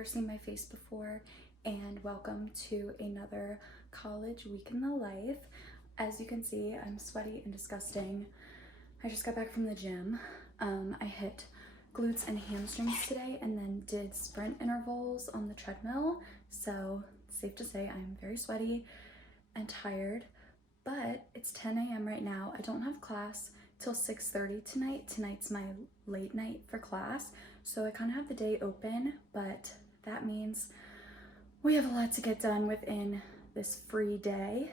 never seen my face before, and welcome to another college week in the life. As you can see, I'm sweaty and disgusting. I just got back from the gym. I hit glutes and hamstrings today and then did sprint intervals on the treadmill. So safe to say I'm very sweaty and tired, but it's 10 a.m. right now. I don't have class till 6:30 tonight. Tonight's my late night for class. So I kind of have the day open, but that means we have a lot to get done within this free day.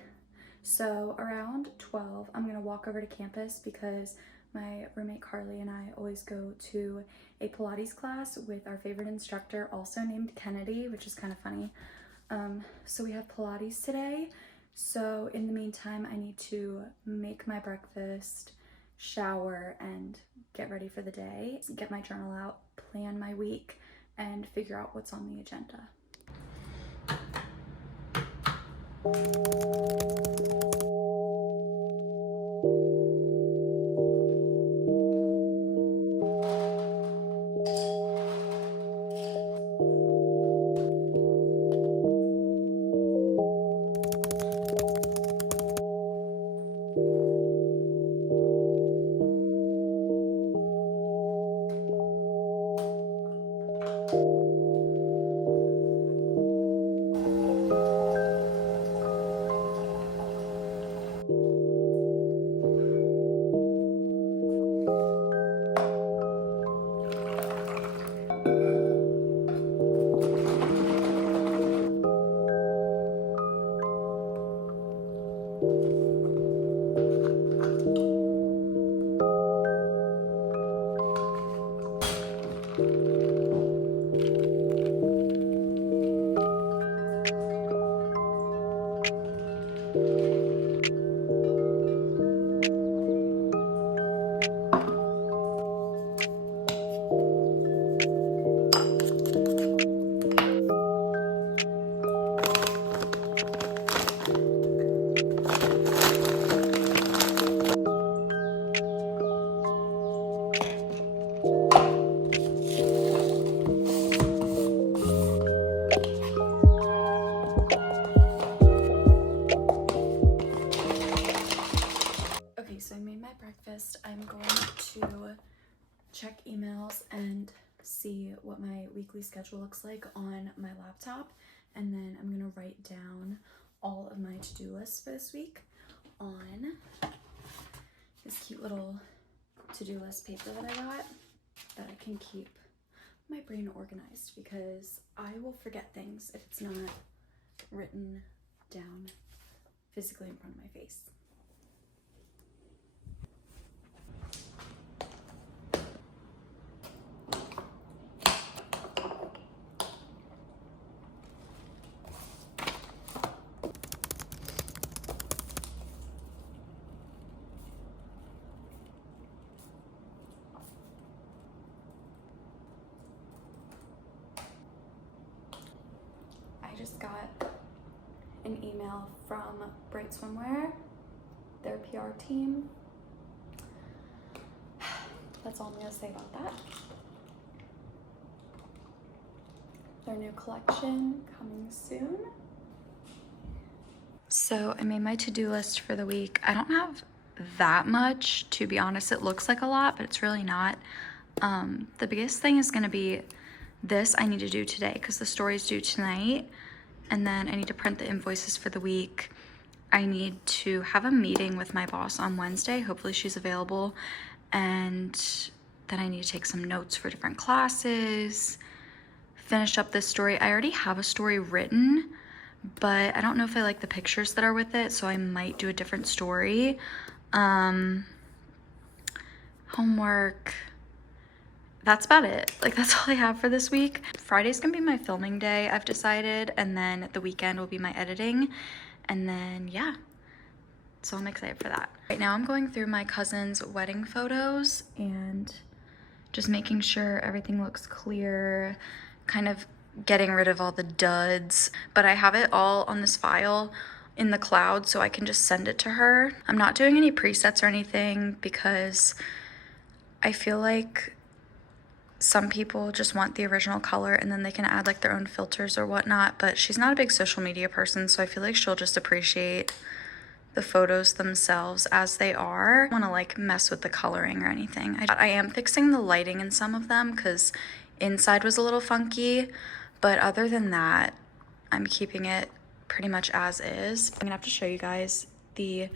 So around 12, I'm gonna walk over to campus because my roommate Carly and I always go to a Pilates class with our favorite instructor, also named Kennedy, which is kind of funny. So we have Pilates today. So in the meantime, I need to make my breakfast, shower, and get ready for the day, get my journal out, plan my week, and figure out what's on the agenda. Okay, so I made my breakfast. I'm going to check emails and see what my weekly schedule looks like on my laptop, and then I'm gonna write down all of my to-do lists for this week on this cute little to-do list paper that I got that I can keep my brain organized, because I will forget things if it's not written down physically in front of my face. I just got an email from Bright Swimwear, their PR team. That's all I'm gonna say about that. Their new collection coming soon. So I made my to-do list for the week. I don't have that much, to be honest. It looks like a lot, but it's really not. The biggest thing is gonna be this I need to do today because the story's due tonight. And then I need to print the invoices for the week. I need to have a meeting with my boss on Wednesday. Hopefully she's available. And then I need to take some notes for different classes, finish up this story. I already have a story written, but I don't know if I like the pictures that are with it, so I might do a different story. Homework. That's about it. Like, that's all I have for this week. Friday's gonna be my filming day, I've decided, and then the weekend will be my editing, and then yeah, so I'm excited for that. Right now I'm going through my cousin's wedding photos and just making sure everything looks clear, kind of getting rid of all the duds, but I have it all on this file in the cloud so I can just send it to her. I'm not doing any presets or anything because I feel like some people just want the original color and then they can add like their own filters or whatnot, but she's not a big social media person, so I feel like she'll just appreciate the photos themselves as they are. I don't want to like mess with the coloring or anything. I am fixing the lighting in some of them because inside was a little funky, but other than that, I'm keeping it pretty much as is. I'm gonna have to show you guys the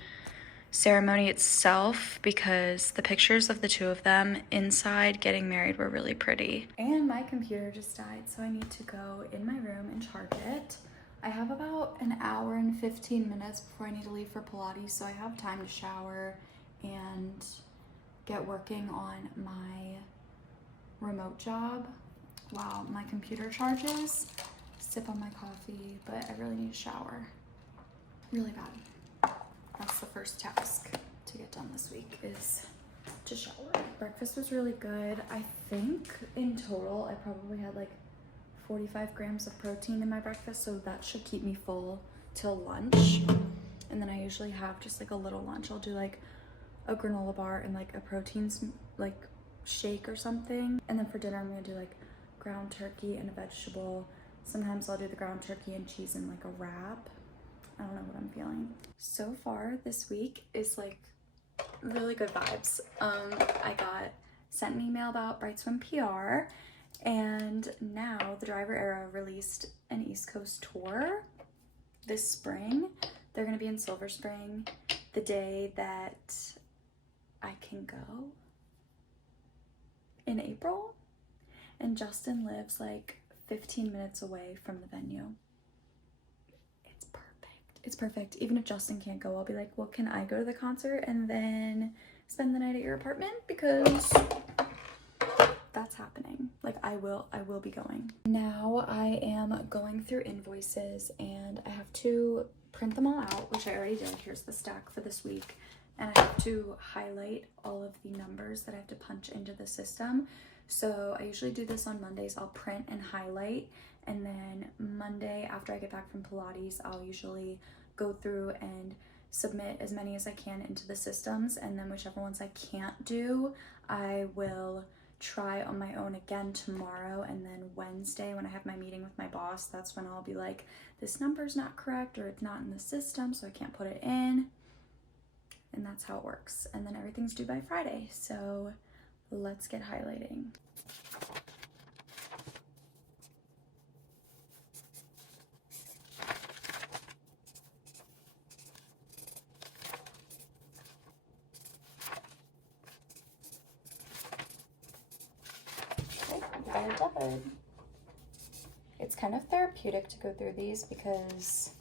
ceremony itself because the pictures of the two of them inside getting married were really pretty. And my computer just died, so I need to go in my room and charge it. I have about an hour and 15 minutes before I need to leave for Pilates, so I have time to shower and get working on my remote job while my computer charges, sip on my coffee, but I really need to shower really bad. That's the first task to get done this week, is to shower. Breakfast was really good. I think in total I probably had like 45 grams of protein in my breakfast, so that should keep me full till lunch. And then I usually have just like a little lunch. I'll do like a granola bar and like a protein like shake or something. And then for dinner I'm gonna do like ground turkey and a vegetable. Sometimes I'll do the ground turkey and cheese in like a wrap. I don't know what I'm feeling. So far this week is like really good vibes. I got sent an email about Bright Swim PR, and now the Driver Era released an East Coast tour this spring. They're gonna be in Silver Spring the day that I can go in April. And Justin lives like 15 minutes away from the venue. It's perfect. Even if Justin can't go, I'll be like, well, can I go to the concert and then spend the night at your apartment? Because that's happening. Like I will be going. Now I am going through invoices and I have to print them all out, which I already did. Here's the stack for this week. And I have to highlight all of the numbers that I have to punch into the system. So I usually do this on Mondays. I'll print and highlight, and then Monday after I get back from Pilates, I'll usually go through and submit as many as I can into the systems, and then whichever ones I can't do, I will try on my own again tomorrow. And then Wednesday when I have my meeting with my boss, that's when I'll be like, this number's not correct or it's not in the system, so I can't put it in. And that's how it works. And then everything's due by Friday, so let's get highlighting. Okay, they're done. It's kind of therapeutic to go through these because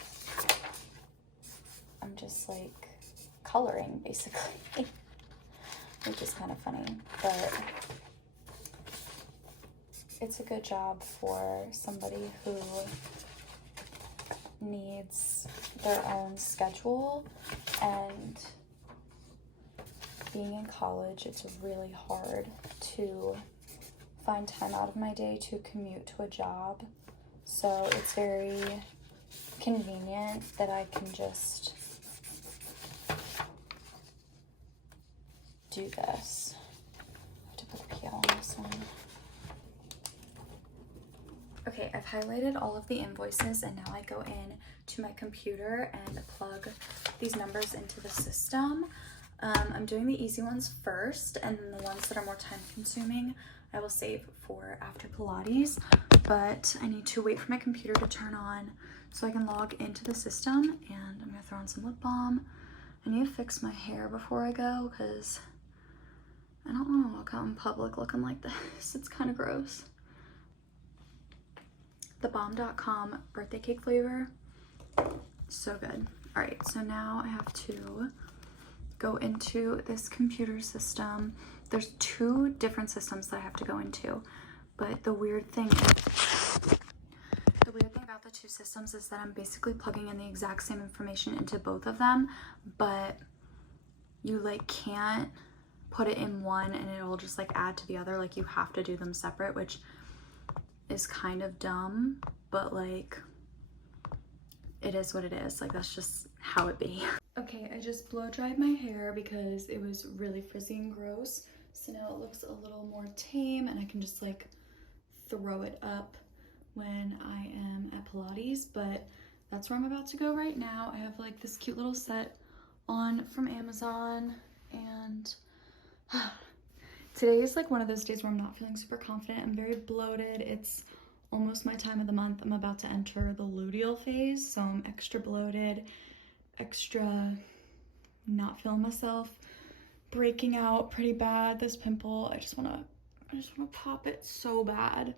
I'm just like coloring basically, which is kind of funny, but it's a good job for somebody who needs their own schedule. And being in college, it's really hard to find time out of my day to commute to a job, so it's very convenient that I can just do this. I have to put a PL on this one. Okay, I've highlighted all of the invoices, and now I go in to my computer and plug these numbers into the system. I'm doing the easy ones first, and then the ones that are more time consuming I will save for after Pilates, but I need to wait for my computer to turn on so I can log into the system. And I'm gonna throw on some lip balm. I need to fix my hair before I go because I don't want to walk out in public looking like this. It's kind of gross. The bomb.com birthday cake flavor, so good. All right, so now I have to go into this computer system. There's two different systems that I have to go into, but the weird thing about the two systems is that I'm basically plugging in the exact same information into both of them, but you like can't put it in one and it'll just like add to the other. Like you have to do them separate, which is kind of dumb, but like it is what it is. Like that's just how it be. Okay, I just blow dried my hair because it was really frizzy and gross. So now it looks a little more tame and I can just like throw it up when I am at Pilates, but that's where I'm about to go right now. I have like this cute little set on from Amazon, and today is like one of those days where I'm not feeling super confident. I'm very bloated. It's almost my time of the month. I'm about to enter the luteal phase, so I'm extra bloated, extra not feeling myself, breaking out pretty bad. This pimple, I just wanna pop it so bad,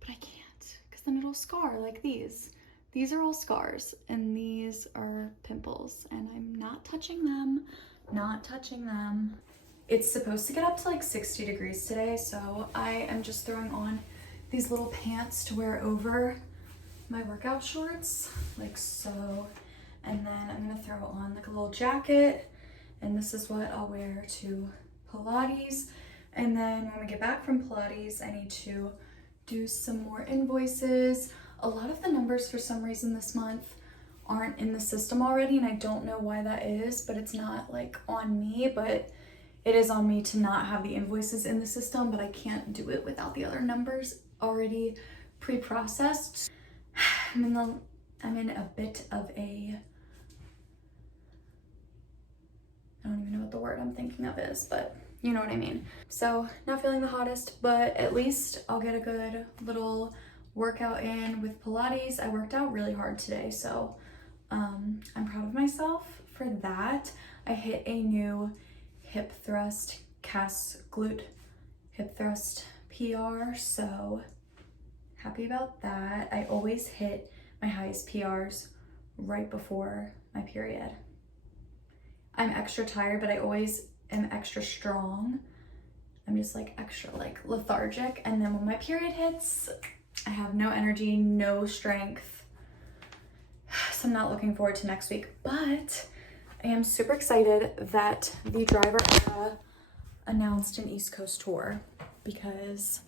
but I can't because then it'll scar like these. These are all scars and these are pimples, and I'm not touching them, not touching them. It's supposed to get up to like 60 degrees today, so I am just throwing on these little pants to wear over my workout shorts, like so. And then I'm gonna throw on like a little jacket, and this is what I'll wear to Pilates. And then when we get back from Pilates, I need to do some more invoices. A lot of the numbers for some reason this month aren't in the system already, and I don't know why that is, but it's not like on me, but it is on me to not have the invoices in the system, but I can't do it without the other numbers already pre-processed. I'm in a bit of a, I don't even know what the word I'm thinking of is, but you know what I mean. So not feeling the hottest, but at least I'll get a good little workout in with Pilates. I worked out really hard today, so I'm proud of myself for that. I hit a new hip thrust, glute hip thrust PR, so happy about that. I always hit my highest PRs right before my period. I'm extra tired, but I always am extra strong. I'm just like extra like lethargic, and then when my period hits, I have no energy, no strength. So I'm not looking forward to next week, but I am super excited that the Driver Era announced an East Coast tour, because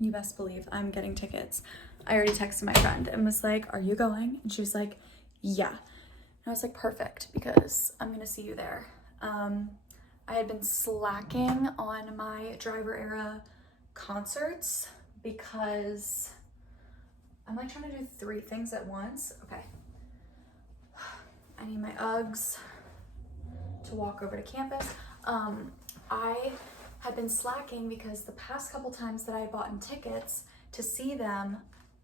you best believe I'm getting tickets. I already texted my friend and was like, are you going? And she was like, yeah. And I was like, perfect, because I'm gonna see you there. I had been slacking on my Driver Era concerts because I'm like trying to do 3 things at once. Okay. I need my Uggs to walk over to campus. I had been slacking because the past couple times that I bought in tickets to see them,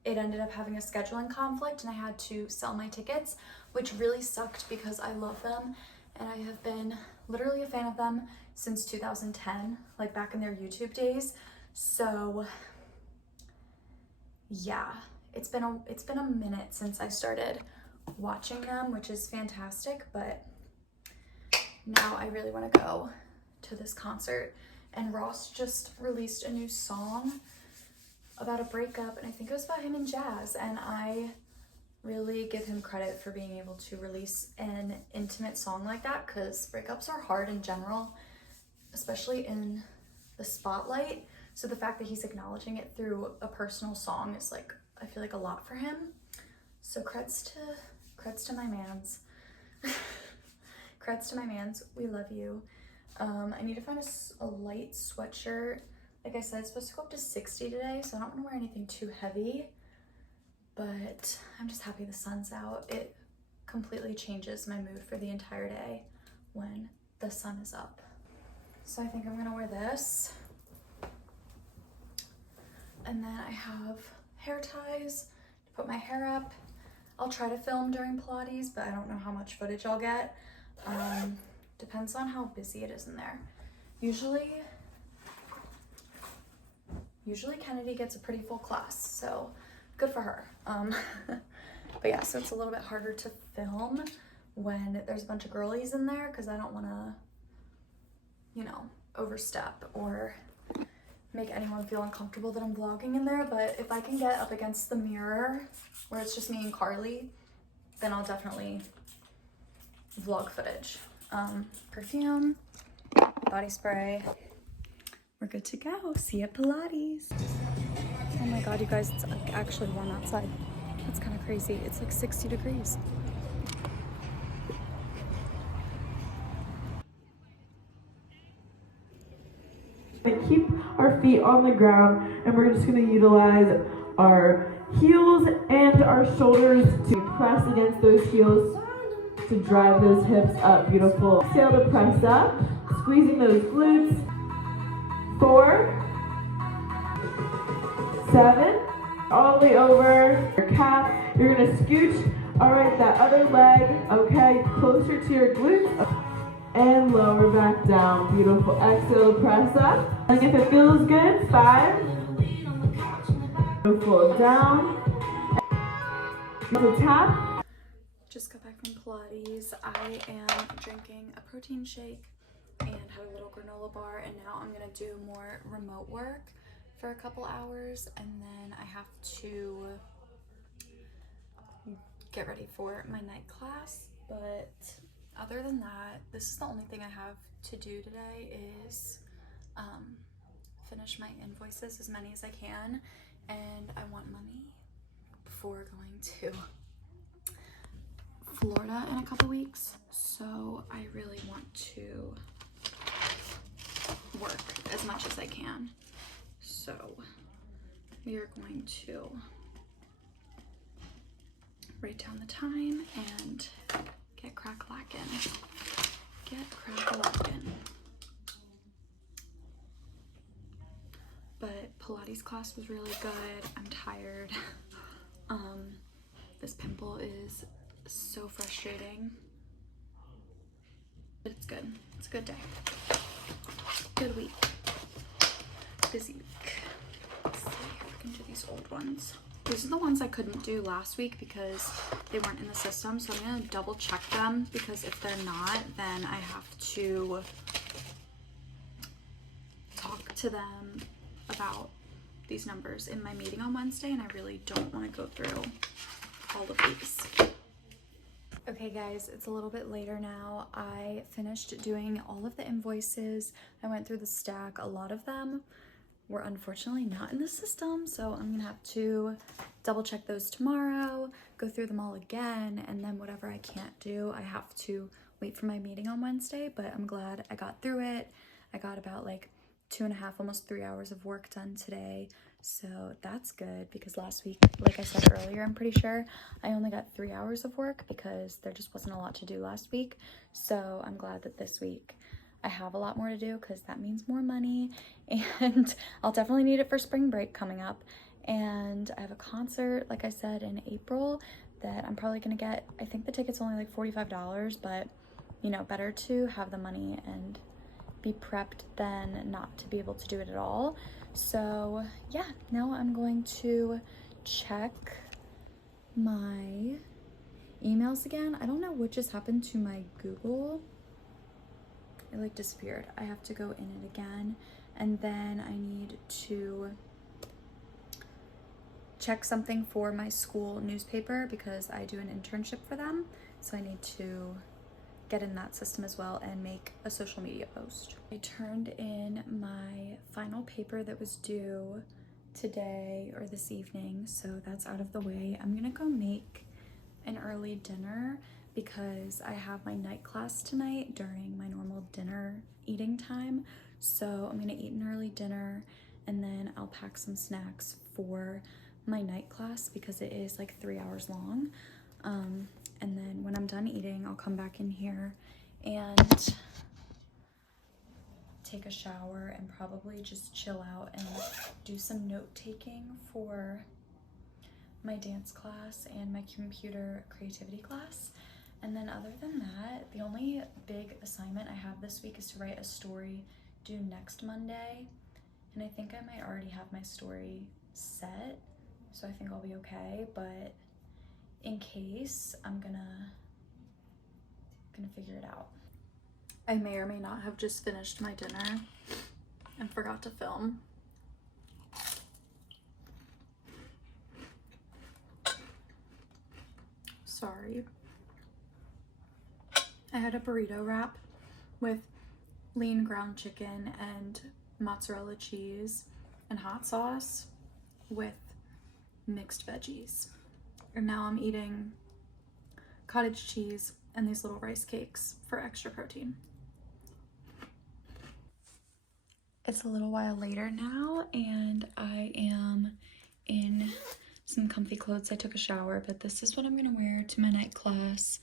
it ended up having a scheduling conflict and I had to sell my tickets, which really sucked because I love them and I have been literally a fan of them since 2010, like back in their YouTube days. So yeah, it's been a minute since I started watching them, which is fantastic, but now I really want to go to this concert. And Ross just released a new song about a breakup, and I think it was about him and Jazz, and I really give him credit for being able to release an intimate song like that, because breakups are hard in general, especially in the spotlight. So the fact that he's acknowledging it through a personal song is like, I feel like a lot for him. So creds to my mans. Creds to my mans, we love you. I need to find a light sweatshirt. Like I said, it's supposed to go up to 60 today, so I don't want to wear anything too heavy, but I'm just happy the sun's out. It completely changes my mood for the entire day when the sun is up. So I think I'm gonna wear this. And then I have hair ties to put my hair up. I'll try to film during Pilates, but I don't know how much footage I'll get. Depends on how busy it is in there. Usually Kennedy gets a pretty full class, so good for her. But yeah, so it's a little bit harder to film when there's a bunch of girlies in there, because I don't want to, you know, overstep or make anyone feel uncomfortable that I'm vlogging in there. But if I can get up against the mirror where it's just me and Carly, then I'll definitely vlog footage. Perfume, body spray. We're good to go. See you at Pilates. Oh my God, you guys, it's actually warm outside. That's kind of crazy. It's like 60 degrees. Keep our feet on the ground, and we're just going to utilize our heels and our shoulders to press against those heels to drive those hips up. Beautiful. Exhale to press up, squeezing those glutes. 4, 7, all the way over your calf. You're going to scooch, all right, that other leg, okay, closer to your glutes. And lower back down. Beautiful. Exhale to press up. And if it feels good, 5. Beautiful. Down. Tap. Just got back from Pilates. I am drinking a protein shake and had a little granola bar, and now I'm gonna do more remote work for a couple hours, and then I have to get ready for my night class. But other than that, this is the only thing I have to do today is finish my invoices, as many as I can, and I want money before going to Florida in a couple weeks, so I really want to work as much as I can. So we are going to write down the time and get crack-lackin'. Get crack-lackin'. But Pilates class was really good. I'm tired. This pimple is so frustrating, but it's good. It's a good day. Good week. Busy week. Let's see if I can do these old ones. These are the ones I couldn't do last week because they weren't in the system, so I'm gonna double check them, because if they're not, then I have to talk to them about these numbers in my meeting on Wednesday, and I really don't want to go through all of these. Okay guys, it's a little bit later now. I finished doing all of the invoices. I went through the stack. A lot of them were unfortunately not in the system, so I'm gonna have to double check those tomorrow, go through them all again, and then whatever I can't do, I have to wait for my meeting on Wednesday. But I'm glad I got through it. I got about like 2.5, almost 3 hours of work done today, so that's good, because last week, like I said earlier, I'm pretty sure I only got 3 hours of work because there just wasn't a lot to do last week. So I'm glad that this week I have a lot more to do, because that means more money, and I'll definitely need it for spring break coming up. And I have a concert, like I said, in April that I'm probably gonna get. I think the ticket's only like $45, but you know, better to have the money and be prepped than not to be able to do it at all. So yeah, now I'm going to check my emails again. I don't know what just happened to my Google. It like disappeared. I have to go in it again, and then I need to check something for my school newspaper because I do an internship for them, so I need to get in that system as well and make a social media post. I turned in my final paper that was due today or this evening, so that's out of the way. I'm gonna go make an early dinner because I have my night class tonight during my normal dinner eating time. So I'm gonna eat an early dinner, and then I'll pack some snacks for my night class because it is like 3 hours long. And then when I'm done eating, I'll come back in here and take a shower and probably just chill out and do some note taking for my dance class and my computer creativity class. And then other than that, the only big assignment I have this week is to write a story due next Monday. And I think I might already have my story set, so I think I'll be okay. But in case, I'm gonna figure it out. I may or may not have just finished my dinner and forgot to film. Sorry. I had a burrito wrap with lean ground chicken and mozzarella cheese and hot sauce with mixed veggies. And now I'm eating cottage cheese and these little rice cakes for extra protein. It's a little while later now, and I am in some comfy clothes. I took a shower, but this is what I'm gonna wear to my night class.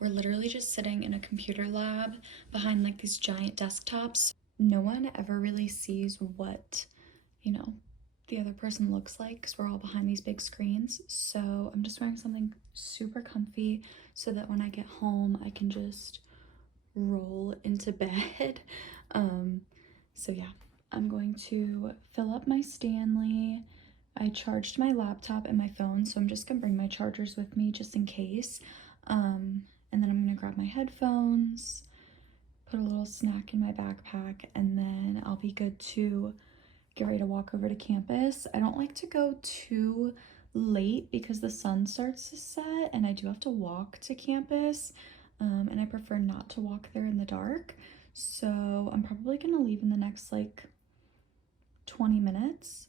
We're literally just sitting in a computer lab behind like these giant desktops. No one ever really sees what, you know, the other person looks like because we're all behind these big screens. So I'm just wearing something super comfy so that when I get home, I can just roll into bed. So yeah, I'm going to fill up my Stanley. I charged my laptop and my phone, so I'm just gonna bring my chargers with me just in case. And then I'm gonna grab my headphones, put a little snack in my backpack, and then I'll be good to get ready to walk over to campus. I don't like to go too late because the sun starts to set and I do have to walk to campus, and I prefer not to walk there in the dark. So I'm probably gonna leave in the next like 20 minutes.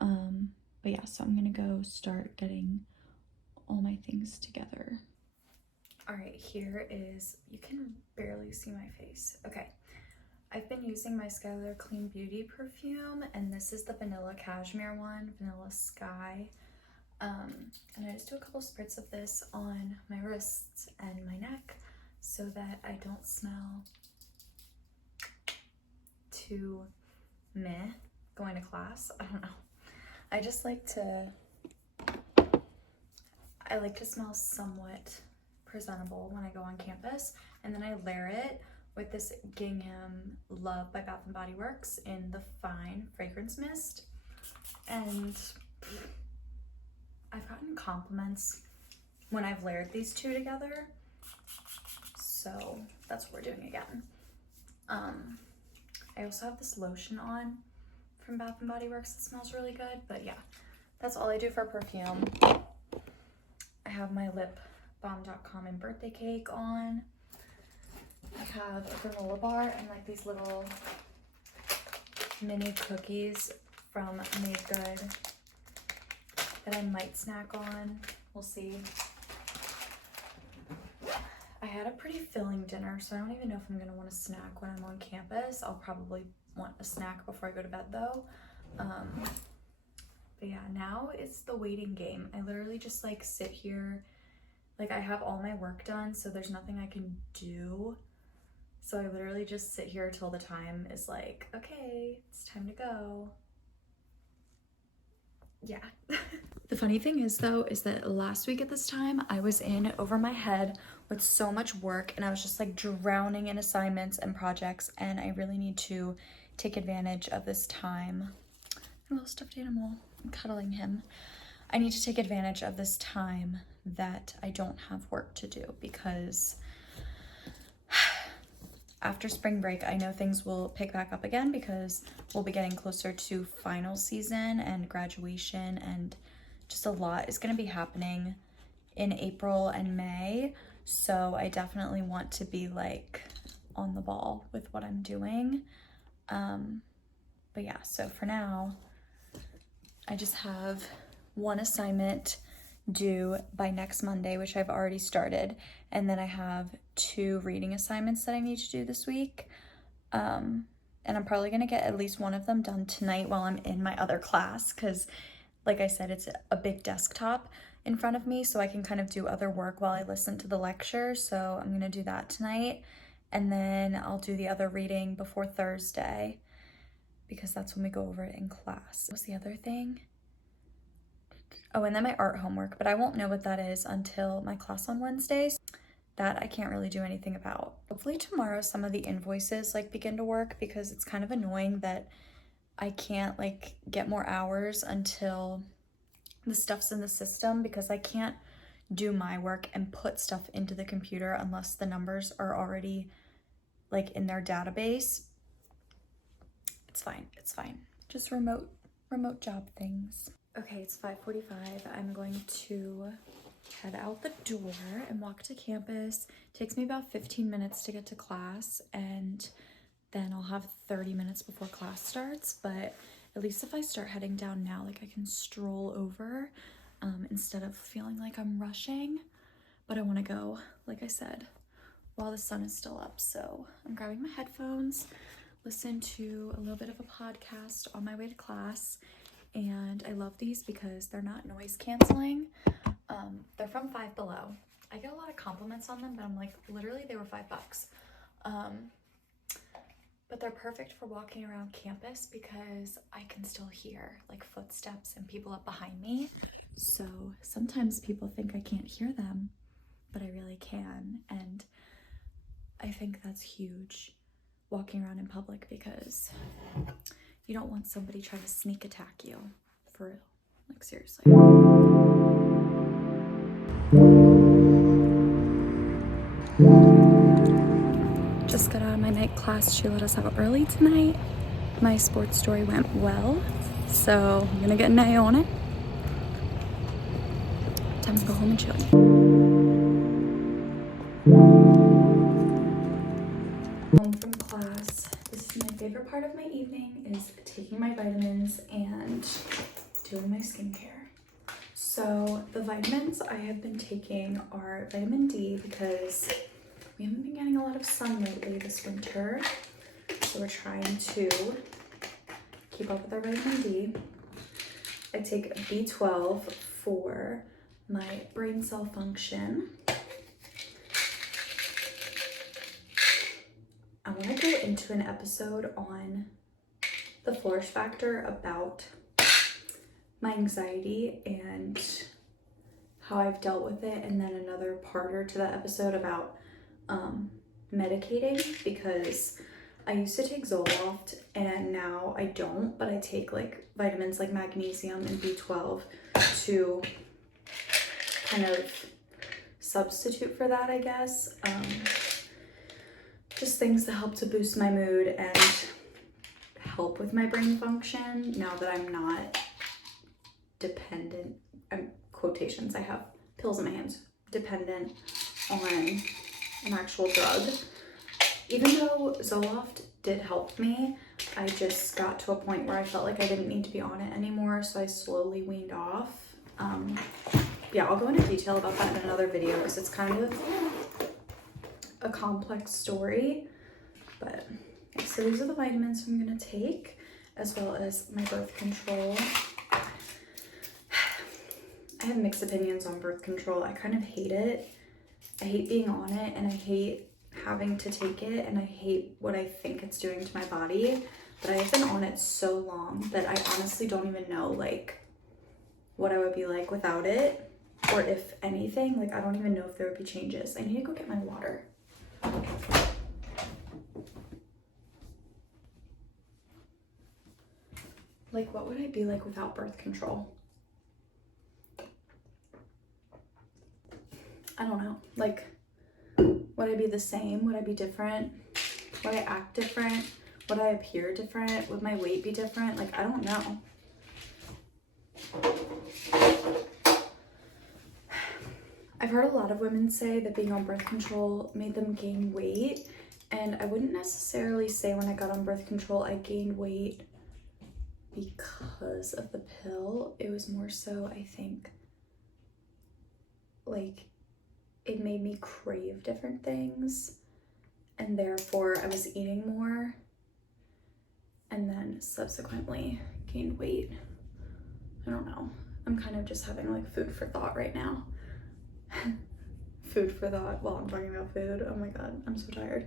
But yeah, so I'm gonna go start getting all my things together. All right, here is, you can barely see my face. Okay, I've been using my Skylar Clean Beauty perfume, and this is the Vanilla Cashmere one, Vanilla Sky. And I just do a couple spritz of this on my wrists and my neck so that I don't smell too meh going to class. I don't know. I just like to, I like to smell somewhat presentable when I go on campus, and then I layer it with this Gingham Love by Bath & Body Works in the Fine Fragrance Mist. And I've gotten compliments when I've layered these two together, so that's what we're doing again. I also have this lotion on from Bath & Body Works that smells really good, but yeah, that's all I do for perfume. I have my lipbalm.com and birthday cake on. I have a granola bar and like these little mini cookies from Made Good that I might snack on. We'll see. I had a pretty filling dinner, so I don't even know if I'm gonna want to snack when I'm on campus. I'll probably want a snack before I go to bed though. But yeah, now it's the waiting game. I literally just like sit here, like I have all my work done, so there's nothing I can do. So I literally just sit here till the time is like, okay, it's time to go. Yeah. The funny thing is though, is that last week at this time, I was in over my head with so much work and I was just like drowning in assignments and projects, and I really need to take advantage of this time. A little stuffed animal, I'm cuddling him. I need to take advantage of this time that I don't have work to do, because after spring break, I know things will pick back up again because we'll be getting closer to final season and graduation, and just a lot is going to be happening in April and May. So I definitely want to be like on the ball with what I'm doing. But yeah, so for now, I just have one assignment due by next Monday, which I've already started, and then I have 2 reading assignments that I need to do this week, and I'm probably gonna get at least one of them done tonight while I'm in my other class, because like I said, it's a big desktop in front of me, so I can kind of do other work while I listen to the lecture. So I'm gonna do that tonight, and then I'll do the other reading before Thursday, because that's when we go over it in class. What's the other thing? Oh, and then my art homework, but I won't know what that is until my class on Wednesdays. That I can't really do anything about. Hopefully tomorrow some of the invoices like begin to work, because it's kind of annoying that I can't like get more hours until the stuff's in the system, because I can't do my work and put stuff into the computer unless the numbers are already like in their database. It's fine, it's fine. Just remote job things. Okay, it's 5:45. I'm going to head out the door and walk to campus. It takes me about 15 minutes to get to class, and then I'll have 30 minutes before class starts. But at least if I start heading down now, like I can stroll over instead of feeling like I'm rushing. But I want to go, like I said, while the sun is still up. So I'm grabbing my headphones, listen to a little bit of a podcast on my way to class, and I love these because they're not noise canceling. They're from Five Below. I get a lot of compliments on them, but I'm like, literally they were $5. But they're perfect for walking around campus because I can still hear like footsteps and people up behind me. So sometimes people think I can't hear them, but I really can. And I think that's huge walking around in public because you don't want somebody trying to sneak attack you, for real, like seriously. Just got out of my night class. She let us out early tonight. My sports story went well, so I'm gonna get an A on it. Time to go home and chill. Home from class. This is my favorite part of my evening, is taking my vitamins and doing my skincare. So the vitamins I have been taking are vitamin D because we haven't been getting a lot of sun lately this winter. So we're trying to keep up with our vitamin D. I take B12 for my brain cell function. I want to go into an episode on the flourish factor about my anxiety and how I've dealt with it, and then another parter to that episode about medicating, because I used to take Zoloft and now I don't, but I take like vitamins like magnesium and B12 to kind of substitute for that, I guess. Just things that help to boost my mood and help with my brain function now that I'm not dependent, quotations, I have pills in my hands, dependent on an actual drug. Even though Zoloft did help me, I just got to a point where I felt like I didn't need to be on it anymore, so I slowly weaned off. Yeah, I'll go into detail about that in another video because it's kind of a complex story. But yeah, so these are the vitamins I'm gonna take, as well as my birth control. I have mixed opinions on birth control. I kind of hate it. I hate being on it, and I hate having to take it, and I hate what I think it's doing to my body. But I have been on it so long that I honestly don't even know like what I would be like without it, or if anything. Like I don't even know if there would be changes. I need to go get my water. Like what would I be like without birth control? I don't know. Like, would I be the same? Would I be different? Would I act different? Would I appear different? Would my weight be different? Like, I don't know. I've heard a lot of women say that being on birth control made them gain weight, and I wouldn't necessarily say when I got on birth control I gained weight because of the pill. It was more so, I think, like, it made me crave different things, and therefore I was eating more, and then subsequently gained weight. I don't know. I'm kind of just having like food for thought right now. Food for thought while I'm talking about food. Oh my god, I'm so tired.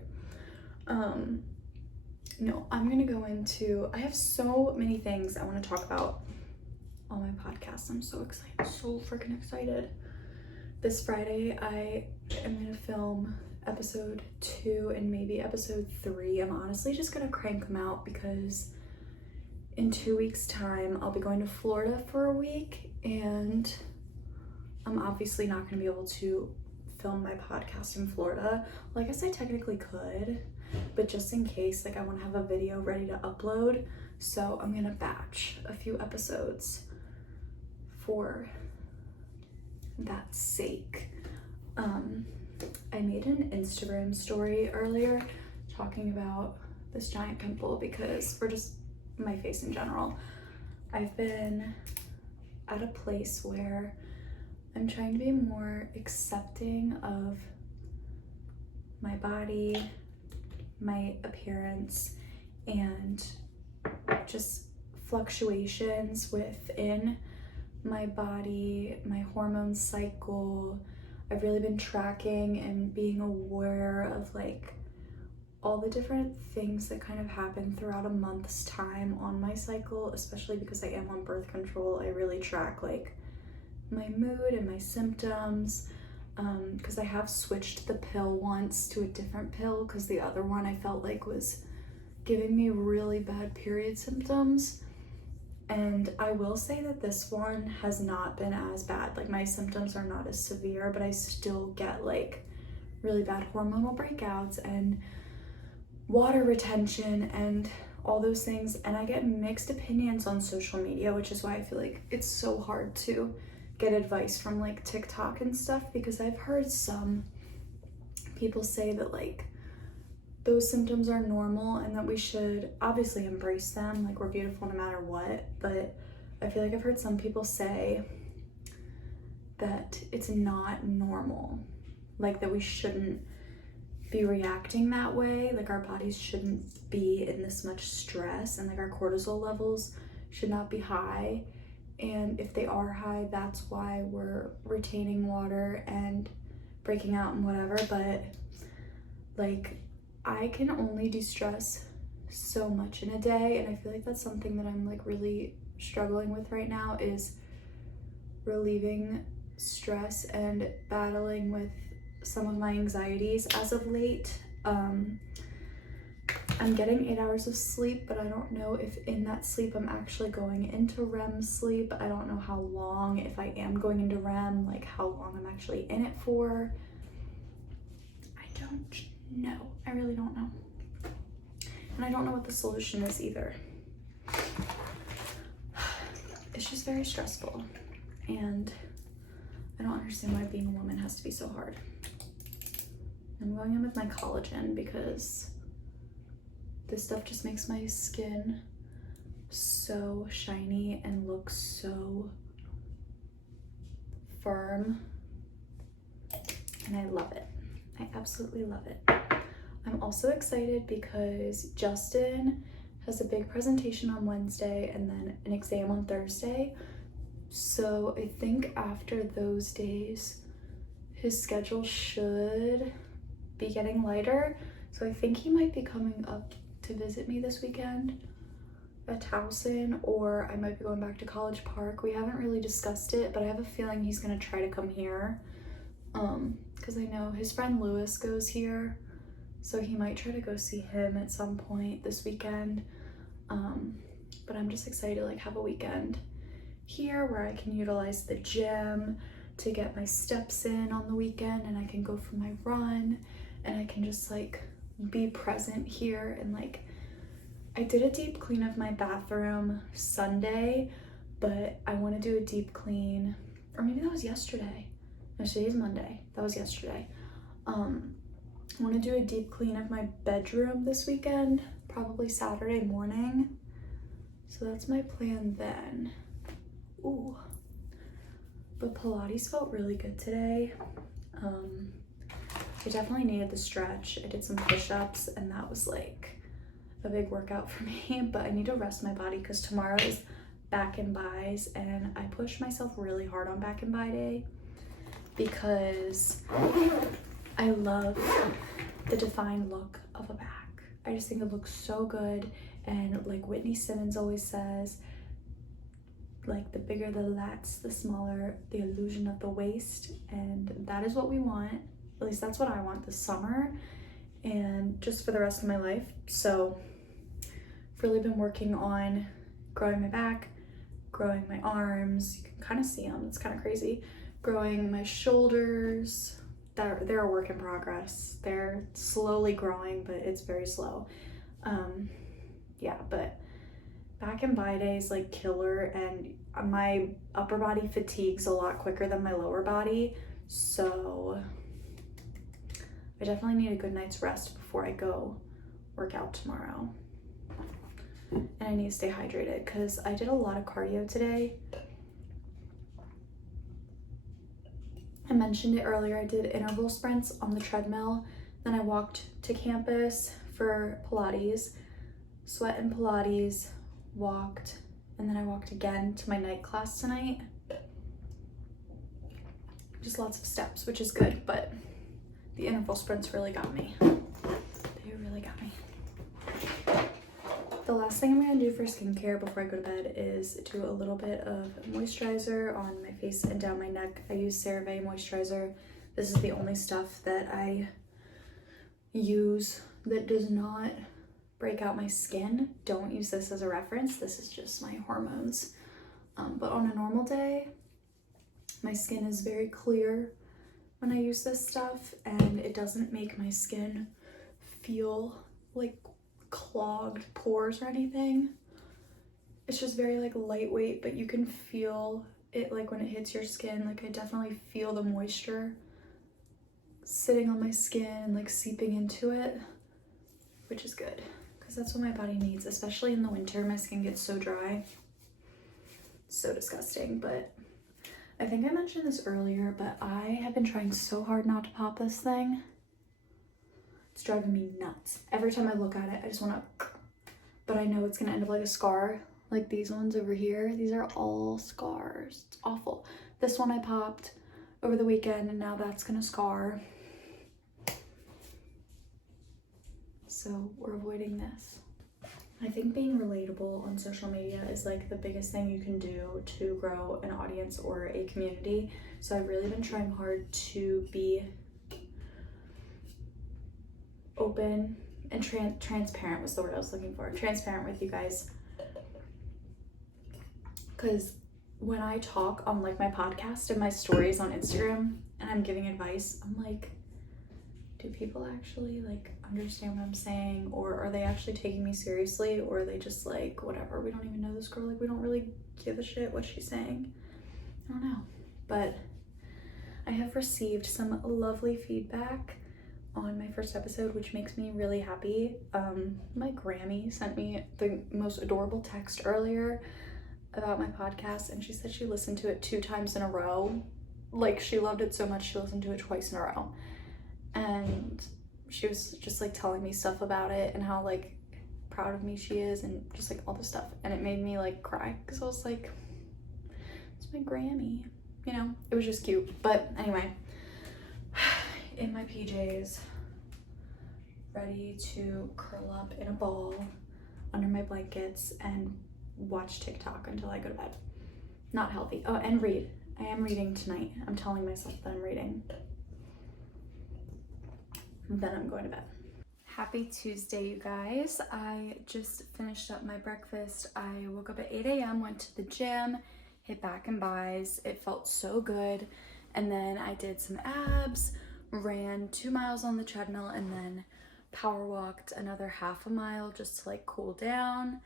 No, I'm gonna go into, I have so many things I want to talk about on my podcast. I'm so excited, so freaking excited. This Friday, I am going to film episode 2 and maybe episode 3. I'm honestly just going to crank them out because in 2 weeks' time, I'll be going to Florida for a week, and I'm obviously not going to be able to film my podcast in Florida. Well, I guess I technically could, but just in case, like I want to have a video ready to upload, so I'm going to batch a few episodes for that sake. I made an Instagram story earlier talking about this giant pimple because, for just my face in general, I've been at a place where I'm trying to be more accepting of my body, my appearance, and just fluctuations within my body, my hormone cycle. I've really been tracking and being aware of like all the different things that kind of happen throughout a month's time on my cycle, especially because I am on birth control. I really track like my mood and my symptoms, because I have switched the pill once to a different pill because the other one I felt like was giving me really bad period symptoms. And I will say that this one has not been as bad. Like my symptoms are not as severe, but I still get like really bad hormonal breakouts and water retention and all those things. And I get mixed opinions on social media, which is why I feel like it's so hard to get advice from like TikTok and stuff, because I've heard some people say that like those symptoms are normal and that we should obviously embrace them, like we're beautiful no matter what. But I feel like I've heard some people say that it's not normal, like that we shouldn't be reacting that way, like our bodies shouldn't be in this much stress, and like our cortisol levels should not be high, and if they are high, that's why we're retaining water and breaking out and whatever. But like I can only de-stress so much in a day, and I feel like that's something that I'm like really struggling with right now, is relieving stress and battling with some of my anxieties as of late. I'm getting 8 hours of sleep, but I don't know if in that sleep I'm actually going into REM sleep. I don't know how long, if I am going into REM, like how long I'm actually in it for. I don't know. I really don't know. And I don't know what the solution is either. It's just very stressful, and I don't understand why being a woman has to be so hard. I'm going in with my collagen because this stuff just makes my skin so shiny and look so firm, and I love it. I absolutely love it. I'm also excited because Justin has a big presentation on Wednesday and then an exam on Thursday. So I think after those days, his schedule should be getting lighter. So I think he might be coming up to visit me this weekend at Towson, or I might be going back to College Park. We haven't really discussed it, but I have a feeling he's gonna try to come here, because I know his friend Lewis goes here, so he might try to go see him at some point this weekend. But I'm just excited to like have a weekend here where I can utilize the gym to get my steps in on the weekend, and I can go for my run, and I can just like be present here. And like I did a deep clean of my bathroom Sunday, but I want to do a deep clean, or maybe that was yesterday. No, today's Monday. That was yesterday. I want to do a deep clean of my bedroom this weekend, probably Saturday morning. So that's my plan then. Ooh. But Pilates felt really good today. I definitely needed the stretch. I did some push-ups, and that was like a big workout for me, but I need to rest my body because tomorrow is back and buys, and I push myself really hard on back and buy day because I love the defined look of a back. I just think it looks so good, and like Whitney Simmons always says, like the bigger the lats, the smaller the illusion of the waist, and that is what we want. At least that's what I want this summer and just for the rest of my life. So I've really been working on growing my back, growing my arms. You can kind of see them, it's kind of crazy. Growing my shoulders. They're a work in progress. They're slowly growing, but it's very slow. Yeah, but back and by day is like killer, and my upper body fatigues a lot quicker than my lower body, so I definitely need a good night's rest before I go work out tomorrow. And I need to stay hydrated because I did a lot of cardio today. I mentioned it earlier, I did interval sprints on the treadmill, then I walked to campus for Pilates. sweat and Pilates, walked, and then I walked again to my night class tonight. Just lots of steps, which is good, but the interval sprints really got me. They really got me. The last thing I'm gonna do for skincare before I go to bed is do a little bit of moisturizer on my face and down my neck. I use CeraVe moisturizer. This is the only stuff that I use that does not break out my skin. Don't use this as a reference. This is just my hormones. But on a normal day, my skin is very clear when I use this stuff, and it doesn't make my skin feel like clogged pores or anything. It's just very like lightweight, but you can feel it like when it hits your skin. Like I definitely feel the moisture sitting on my skin and like seeping into it, which is good because that's what my body needs, especially in the winter. My skin gets so dry, so disgusting. But I think I mentioned this earlier, but I have been trying so hard not to pop this thing. It's driving me nuts. Every time I look at it, I just want to, but I know it's gonna end up like a scar, like these ones over here. These are all scars. It's awful. This one I popped over the weekend, and now that's gonna scar. So we're avoiding this. I think being relatable on social media is like the biggest thing you can do to grow an audience or a community. So I've really been trying hard to be open and transparent was the word I was looking for. Transparent with you guys. Because when I talk on like my podcast and my stories on Instagram and I'm giving advice, I'm like, do people actually like understand what I'm saying, or are they actually taking me seriously, or are they just like, whatever, we don't even know this girl, like we don't really give a shit what she's saying? I don't know. But I have received some lovely feedback on my first episode, which makes me really happy. My Grammy sent me the most adorable text earlier about my podcast, and she said she listened to it 2 times in a row. Like she loved it so much she listened to it twice in a row. And she was just like telling me stuff about it and how like proud of me she is and just like all this stuff, and it made me like cry because I was like, it's my Grammy, you know. It was just cute. But anyway, in my PJs, ready to curl up in a ball under my blankets and watch TikTok until I go to bed. Not healthy. Oh, and read. I am reading tonight. I'm telling myself that I'm reading. Then I'm going to bed. Happy Tuesday, you guys. I just finished up my breakfast. I woke up at 8 a.m., went to the gym, hit back and buys. It felt so good. And then I did some abs, ran 2 miles on the treadmill, and then power walked another half a mile just to like cool down.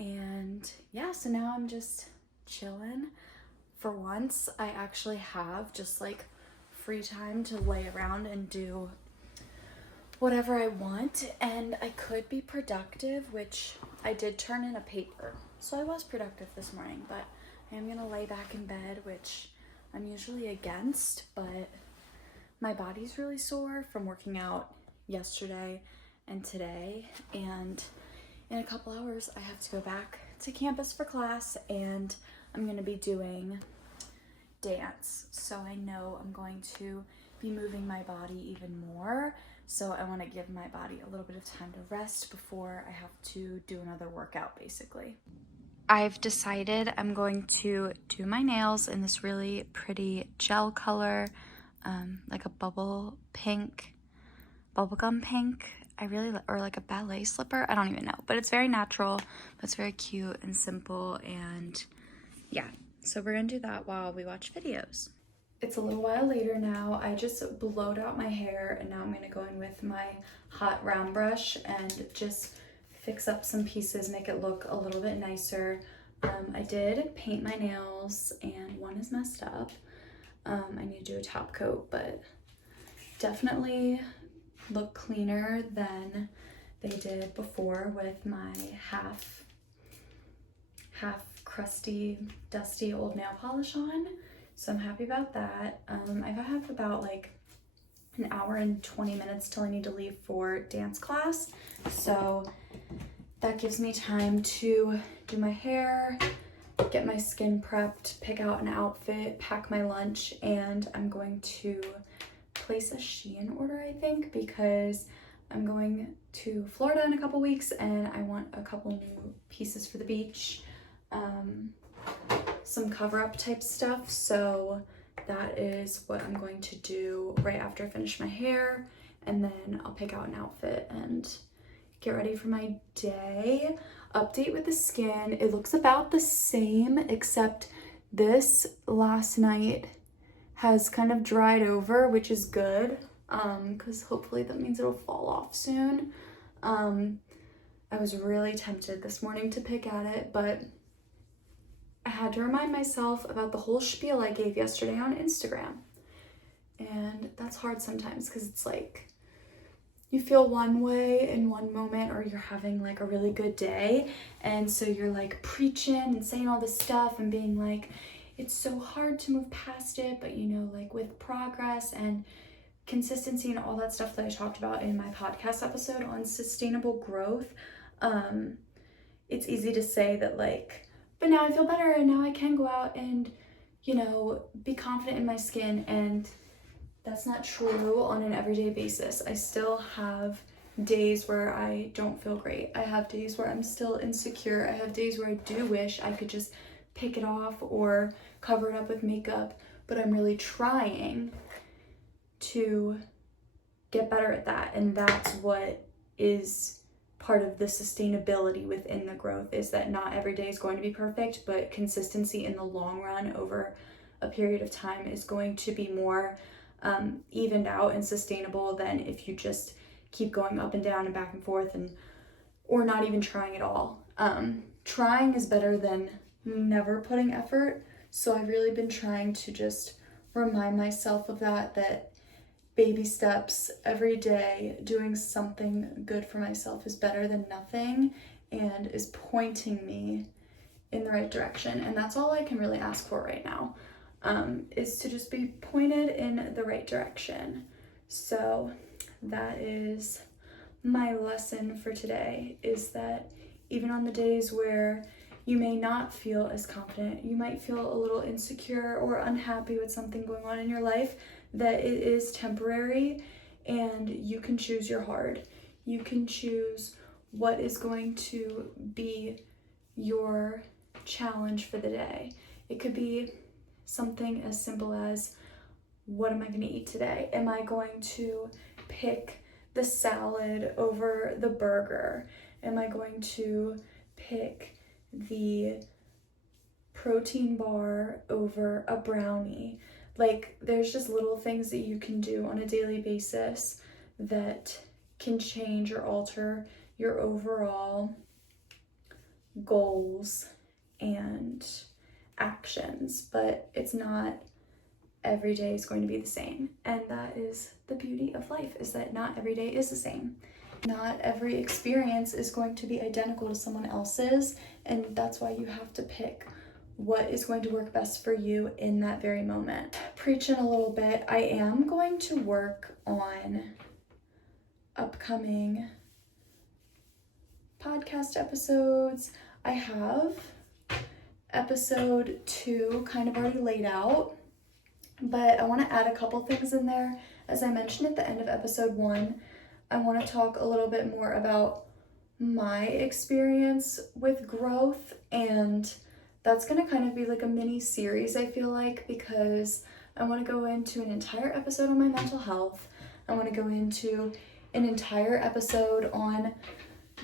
And yeah, so now I'm just chilling. For once, I actually have just like free time to lay around and do whatever I want, and I could be productive, which I did turn in a paper. So I was productive this morning, but I am gonna lay back in bed, which I'm usually against, but my body's really sore from working out yesterday and today, and in a couple hours I have to go back to campus for class, and I'm gonna be doing dance. So I know I'm going to be moving my body even more. So I want to give my body a little bit of time to rest before I have to do another workout, basically. I've decided I'm going to do my nails in this really pretty gel color, like a bubblegum pink. Or like a ballet slipper. I don't even know, but it's very natural, but it's very cute and simple. And yeah, so we're gonna do that while we watch videos. It's a little while later now. I just blowed out my hair, and now I'm gonna go in with my hot round brush and just fix up some pieces, make it look a little bit nicer. I did paint my nails and one is messed up. I need to do a top coat, but definitely look cleaner than they did before with my half crusty, dusty old nail polish on. So I'm happy about that. I have about like an hour and 20 minutes till I need to leave for dance class. So that gives me time to do my hair, get my skin prepped, pick out an outfit, pack my lunch, and I'm going to place a Shein order, I think, because I'm going to Florida in a couple weeks and I want a couple new pieces for the beach, some cover-up type stuff. So that is what I'm going to do right after I finish my hair, and then I'll pick out an outfit and get ready for my day. Update with the skin. It looks about the same, except this last night has kind of dried over, which is good, because hopefully that means it'll fall off soon. I was really tempted this morning to pick at it, but I had to remind myself about the whole spiel I gave yesterday on Instagram. And that's hard sometimes, because it's like, you feel one way in one moment, or you're having like a really good day, and so you're like preaching and saying all this stuff and being like, it's so hard to move past it, but you know, like with progress and consistency and all that stuff that I talked about in my podcast episode on sustainable growth, it's easy to say that like, but now I feel better and now I can go out and, you know, be confident in my skin, and that's not true on an everyday basis. I still have days where I don't feel great. I have days where I'm still insecure. I have days where I do wish I could just pick it off or cover it up with makeup, but I'm really trying to get better at that. And that's what is part of the sustainability within the growth, is that not every day is going to be perfect, but consistency in the long run over a period of time is going to be more evened out and sustainable than if you just keep going up and down and back and forth, and or not even trying at all. Trying is better than never putting effort, so I've really been trying to just remind myself of that baby steps every day, doing something good for myself is better than nothing and is pointing me in the right direction. And that's all I can really ask for right now, is to just be pointed in the right direction. So that is my lesson for today, is that even on the days where you may not feel as confident, you might feel a little insecure or unhappy with something going on in your life, that it is temporary and you can choose your heart. You can choose what is going to be your challenge for the day. It could be something as simple as, what am I going to eat today? Am I going to pick the salad over the burger? Am I going to pick the protein bar over a brownie? Like, there's just little things that you can do on a daily basis that can change or alter your overall goals and actions, but it's not every day is going to be the same. And that is the beauty of life, is that not every day is the same. Not every experience is going to be identical to someone else's, and that's why you have to pick what is going to work best for you in that very moment. Preaching a little bit, I am going to work on upcoming podcast episodes. I have episode 2 kind of already laid out, but I want to add a couple things in there. As I mentioned at the end of episode 1, I want to talk a little bit more about my experience with growth, and that's going to kind of be like a mini series, I feel like, because I want to go into an entire episode on my mental health. I want to go into an entire episode on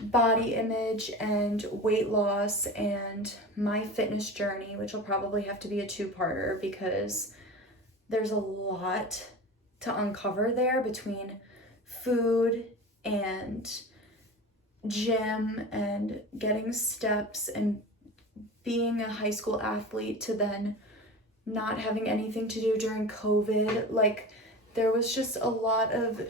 body image and weight loss and my fitness journey, which will probably have to be a 2-parter because there's a lot to uncover there between food and gym and getting steps and being a high school athlete to then not having anything to do during COVID. Like, there was just a lot of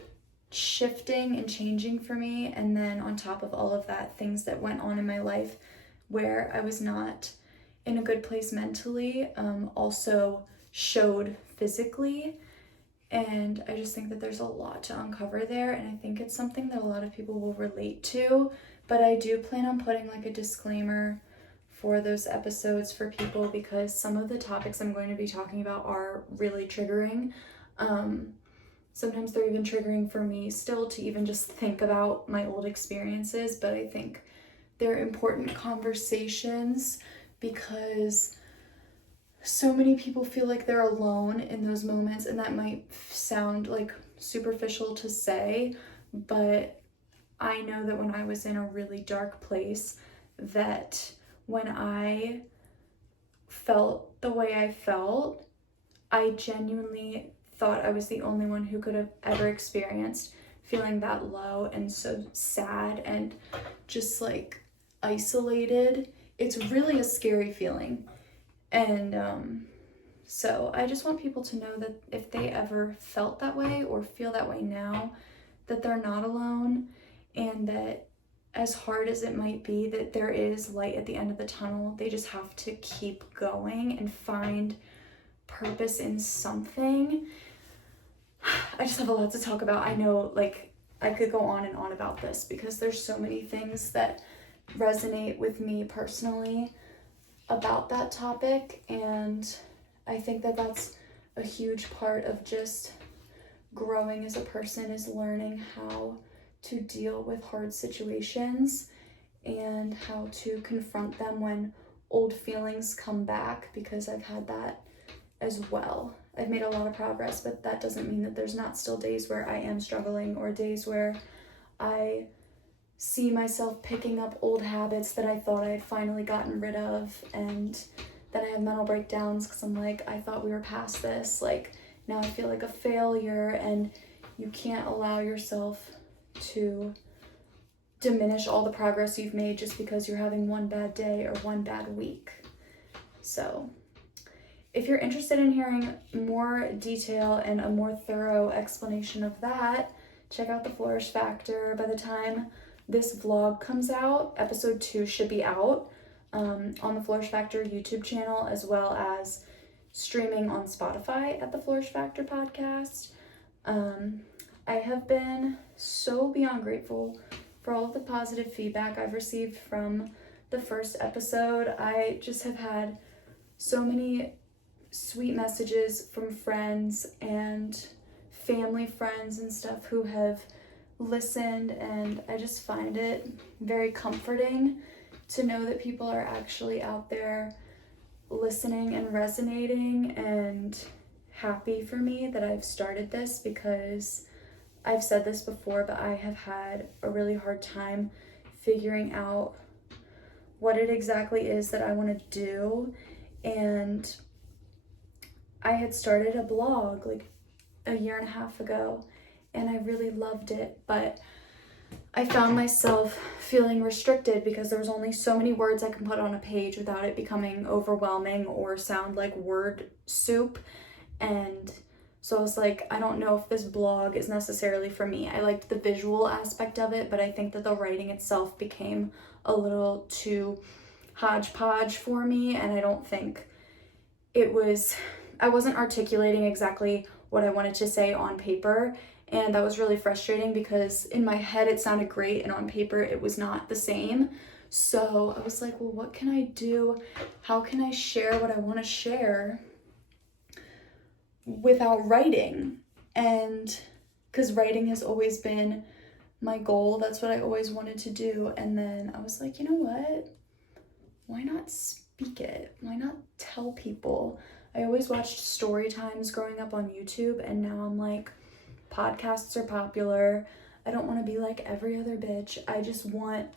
shifting and changing for me, and then on top of all of that, things that went on in my life where I was not in a good place mentally also showed physically, and I just think that there's a lot to uncover there, and I think it's something that a lot of people will relate to But I do plan on putting like a disclaimer for those episodes for people because some of the topics I'm going to be talking about are really triggering. Sometimes they're even triggering for me still to even just think about my old experiences, but I think they're important conversations because so many people feel like they're alone in those moments, and that might sound like superficial to say, but I know that when I was in a really dark place, that when I felt the way I felt, I genuinely thought I was the only one who could have ever experienced feeling that low and so sad and just like isolated. It's really a scary feeling. And so I just want people to know that if they ever felt that way or feel that way now, that they're not alone, and that as hard as it might be, that there is light at the end of the tunnel. They just have to keep going and find purpose in something. I just have a lot to talk about. I know, like, I could go on and on about this because there's so many things that resonate with me personally about that topic, and I think that that's a huge part of just growing as a person, is learning how to deal with hard situations and how to confront them when old feelings come back, because I've had that as well. I've made a lot of progress, but that doesn't mean that there's not still days where I am struggling, or days where I see myself picking up old habits that I thought I had finally gotten rid of, and then I have mental breakdowns because I'm like, I thought we were past this, like now I feel like a failure. And you can't allow yourself to diminish all the progress you've made just because you're having one bad day or one bad week. So if you're interested in hearing more detail and a more thorough explanation of that, check out the Flourish Factor. By the time this vlog comes out, episode 2 should be out on the Flourish Factor YouTube channel, as well as streaming on Spotify at the Flourish Factor podcast. I have been so beyond grateful for all of the positive feedback I've received from the first episode. I just have had so many sweet messages from friends and family friends and stuff who have listened, and I just find it very comforting to know that people are actually out there listening and resonating, and happy for me that I've started this, because I've said this before, but I have had a really hard time figuring out what it exactly is that I want to do. And I had started a blog like a year and a half ago, and I really loved it, but I found myself feeling restricted because there was only so many words I can put on a page without it becoming overwhelming or sound like word soup. And so I was like, I don't know if this blog is necessarily for me. I liked the visual aspect of it, but I think that the writing itself became a little too hodgepodge for me, and I don't think I wasn't articulating exactly what I wanted to say on paper, and that was really frustrating because in my head it sounded great and on paper it was not the same. So I was like, well, what can I do? How can I share what I want to share without writing? And because writing has always been my goal, that's what I always wanted to do. And then I was like, you know what? Why not speak it? Why not tell people? I always watched story times growing up on YouTube, and now I'm like, podcasts are popular. I don't want to be like every other bitch. I just want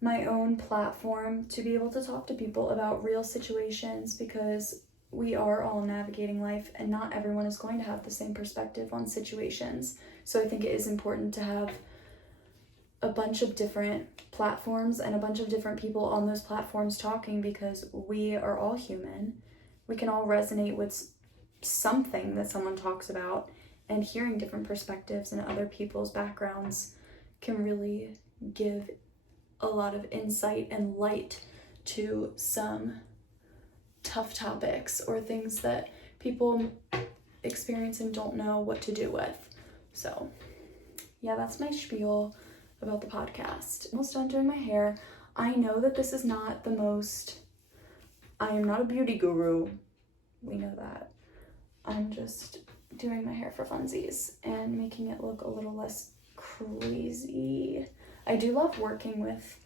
my own platform to be able to talk to people about real situations, because we are all navigating life and not everyone is going to have the same perspective on situations. So I think it is important to have a bunch of different platforms and a bunch of different people on those platforms talking, because we are all human. We can all resonate with something that someone talks about, and hearing different perspectives and other people's backgrounds can really give a lot of insight and light to some tough topics or things that people experience and don't know what to do with. So yeah, that's my spiel about the podcast. Almost done doing my hair. I know that this is not the most, I am not a beauty guru. We know that. I'm just doing my hair for funsies and making it look a little less crazy. I do love working with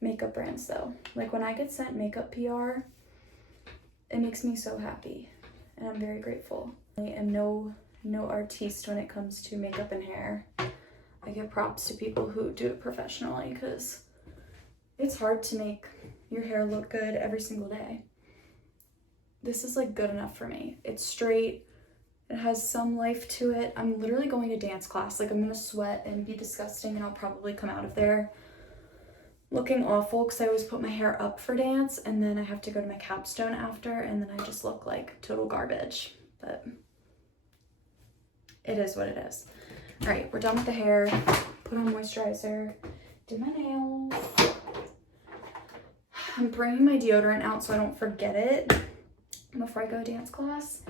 makeup brands though. Like when I get sent makeup PR, it makes me so happy and I'm very grateful. I am no artiste when it comes to makeup and hair. I give props to people who do it professionally because it's hard to make your hair look good every single day. This is like good enough for me. It's straight. It has some life to it. I'm literally going to dance class. Like I'm gonna sweat and be disgusting and I'll probably come out of there looking awful because I always put my hair up for dance and then I have to go to my capstone after and then I just look like total garbage. But it is what it is. All right, we're done with the hair. Put on moisturizer. Did my nails. I'm bringing my deodorant out so I don't forget it before I go to dance class.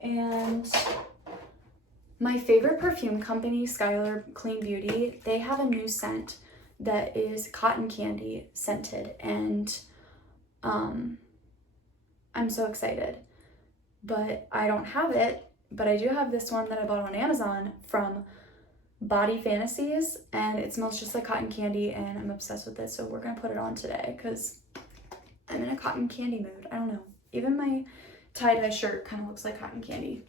And my favorite perfume company, Skylar Clean Beauty, they have a new scent that is cotton candy scented, and I'm so excited. But I don't have it, but I do have this one that I bought on Amazon from Body Fantasies, and it smells just like cotton candy, and I'm obsessed with it, so we're gonna put it on today because I'm in a cotton candy mood. I don't know. Even my tie-dye shirt kind of looks like cotton candy.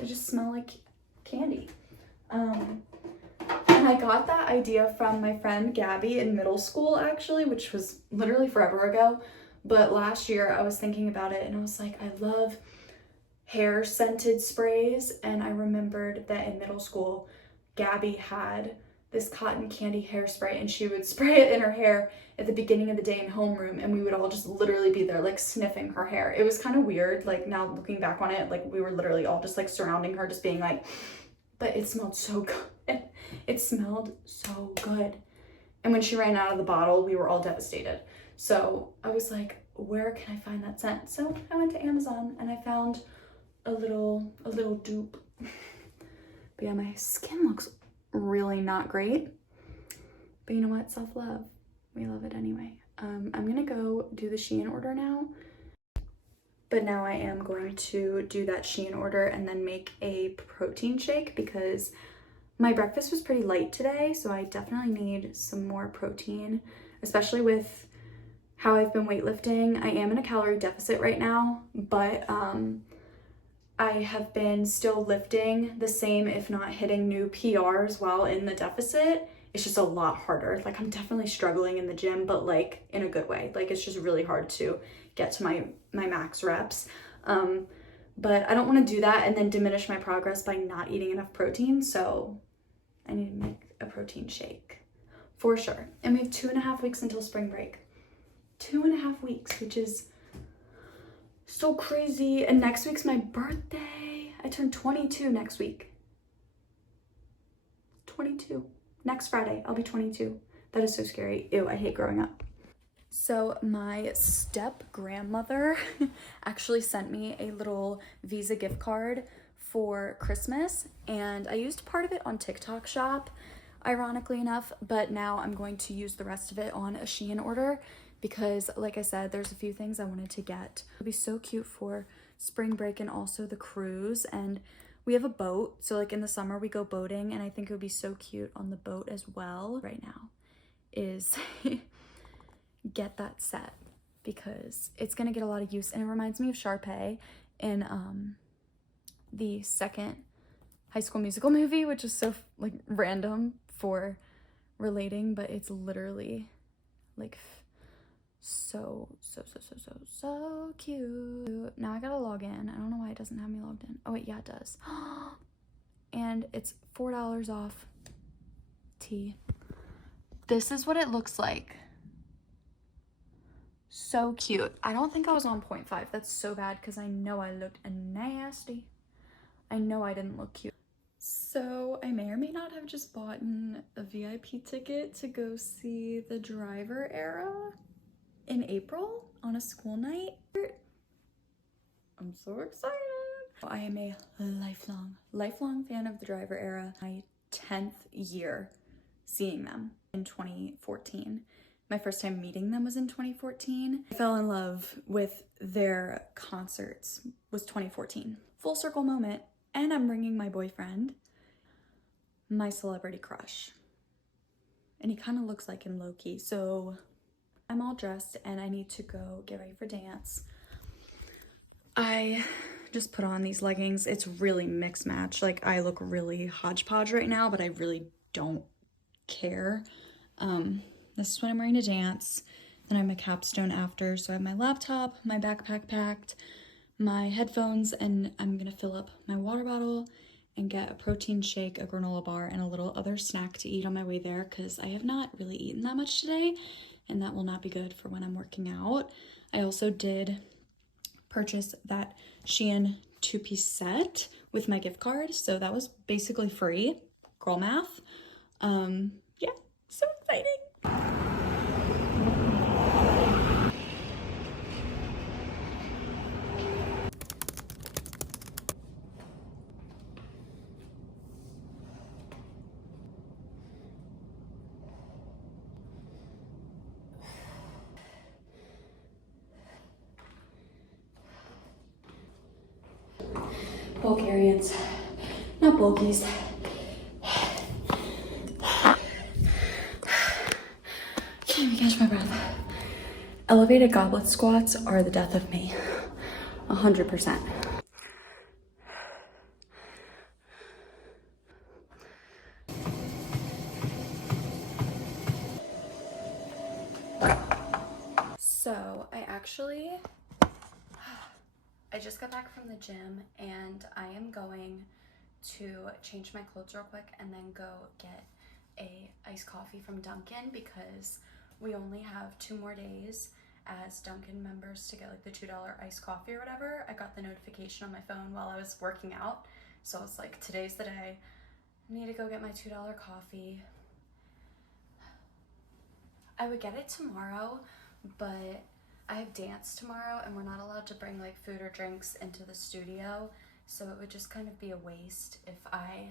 They just smell like candy. And I got that idea from my friend Gabby in middle school, actually, which was literally forever ago. But last year I was thinking about it and I was like, I love hair scented sprays. And I remembered that in middle school, Gabby had this cotton candy hairspray and she would spray it in her hair at the beginning of the day in homeroom and we would all just literally be there like sniffing her hair. It was kind of weird, like now looking back on it, like we were literally all just like surrounding her, just being like, but it smelled so good. It smelled so good. And when she ran out of the bottle, we were all devastated. So I was like, where can I find that scent? So I went to Amazon and I found a little dupe. But yeah, my skin looks really not great. But you know what? Self-love. We love it anyway. I'm gonna go do the Shein order now. But now I am going to do that Shein order and then make a protein shake because my breakfast was pretty light today, so I definitely need some more protein, especially with how I've been weightlifting. I am in a calorie deficit right now, but I have been still lifting the same, if not hitting new PRs while in the deficit. It's just a lot harder. Like I'm definitely struggling in the gym, but like in a good way. Like it's just really hard to get to my max reps. But I don't want to do that and then diminish my progress by not eating enough protein. So I need to make a protein shake for sure. And we have 2.5 weeks until spring break. 2.5 weeks, which is so crazy. And next week's my birthday. I turn 22 next week. 22. Next Friday, I'll be 22. That is so scary. Ew, I hate growing up. So my step grandmother actually sent me a little Visa gift card for Christmas, and I used part of it on TikTok Shop, ironically enough, but now I'm going to use the rest of it on a Shein order because, like I said, there's a few things I wanted to get. It'll be so cute for spring break and also the cruise, and we have a boat, so like in the summer we go boating, and I think it would be so cute on the boat as well. Right now is get that set because it's gonna get a lot of use, and it reminds me of Sharpay in the second High School Musical movie, which is so like random for relating, but it's literally like so cute. Now I gotta log in. I don't know why it doesn't have me logged in. Oh wait, yeah, it does. And it's $4 off tea. This is what it looks like. So cute. I don't think I was on 0.5. That's so bad because I know I looked nasty. I know I didn't look cute. So I may or may not have just bought a VIP ticket to go see the Driver Era in April on a school night. I'm so excited. I am a lifelong fan of the Driver era. My 10th year seeing them in 2014. My first time meeting them was in 2014. I fell in love with their concerts was 2014. Full circle moment. And I'm bringing my boyfriend, my celebrity crush. And he kind of looks like him low-key. So I'm all dressed and I need to go get ready for dance. I just put on these leggings. It's really mixed match. Like, I look really hodgepodge right now, but I really don't care. This is what I'm wearing to dance. Then I have my capstone after. So I have my laptop, my backpack packed, my headphones, and I'm gonna fill up my water bottle and get a protein shake, a granola bar, and a little other snack to eat on my way there because I have not really eaten that much today, and that will not be good for when I'm working out. I also did purchase that Shein 2-piece set with my gift card, so that was basically free. Girl math. Yeah, so exciting. Bulgarians, not bulkies. Can't even catch my breath. Elevated goblet squats are the death of me. 100%. So I just got back from the gym and I am going to change my clothes real quick and then go get a iced coffee from Dunkin' because we only have 2 more days as Dunkin' members to get like the $2 iced coffee or whatever. I got the notification on my phone while I was working out. So it's like, today's the day. I need to go get my $2 coffee. I would get it tomorrow, but I have dance tomorrow and we're not allowed to bring like food or drinks into the studio. So it would just kind of be a waste if I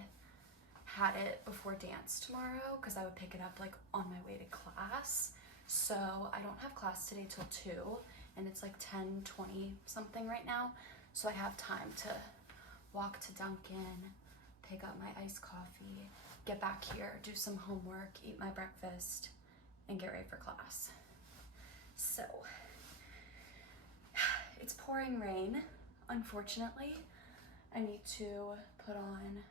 had it before dance tomorrow because I would pick it up like on my way to class. So I don't have class today till 2 and it's like 10:20 something right now. So I have time to walk to Dunkin', pick up my iced coffee, get back here, do some homework, eat my breakfast, and get ready for class. So it's pouring rain, unfortunately. I need to put on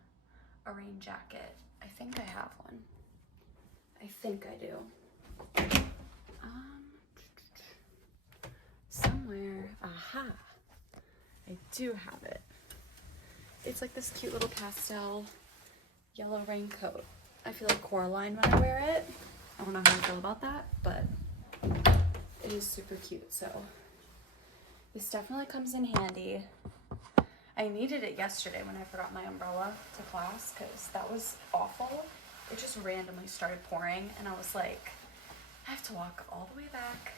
a rain jacket. I think I have one. I think I do. Somewhere, aha, I do have it. It's like this cute little pastel yellow raincoat. I feel like Coraline when I wear it. I don't know how I feel about that, but it is super cute, so this definitely comes in handy. I needed it yesterday when I forgot my umbrella to class because that was awful. It just randomly started pouring and I was like, I have to walk all the way back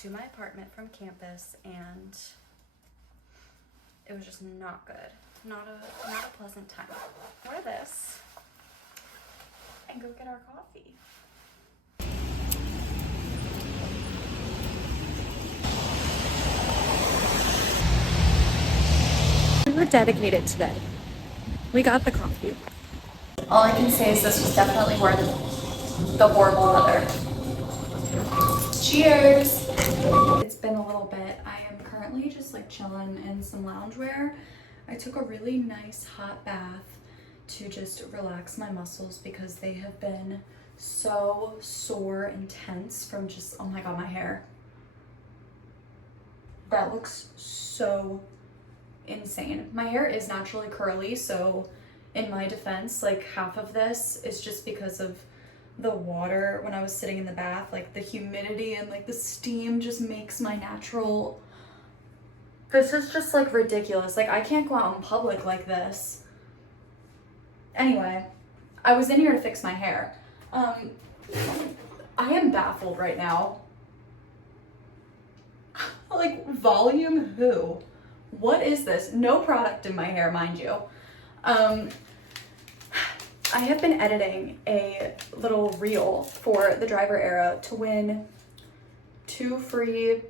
to my apartment from campus and it was just not good. Not a pleasant time. Wear this and go get our coffee. We're dedicated today. We got the coffee. All I can say is this was definitely worth the horrible weather. Cheers! It's been a little bit. I am currently just like chilling in some loungewear. I took a really nice hot bath to just relax my muscles because they have been so sore and tense from just, oh my god, my hair. That looks so insane. My hair is naturally curly, so in my defense, like half of this is just because of the water when I was sitting in the bath. Like the humidity and like the steam just makes my natural, this is just like ridiculous. Like I can't go out in public like this. Anyway, I was in here to fix my hair. I am baffled right now. Like volume who? What is this? No product in my hair, mind you. I have been editing a little reel for the driver era to win 2 free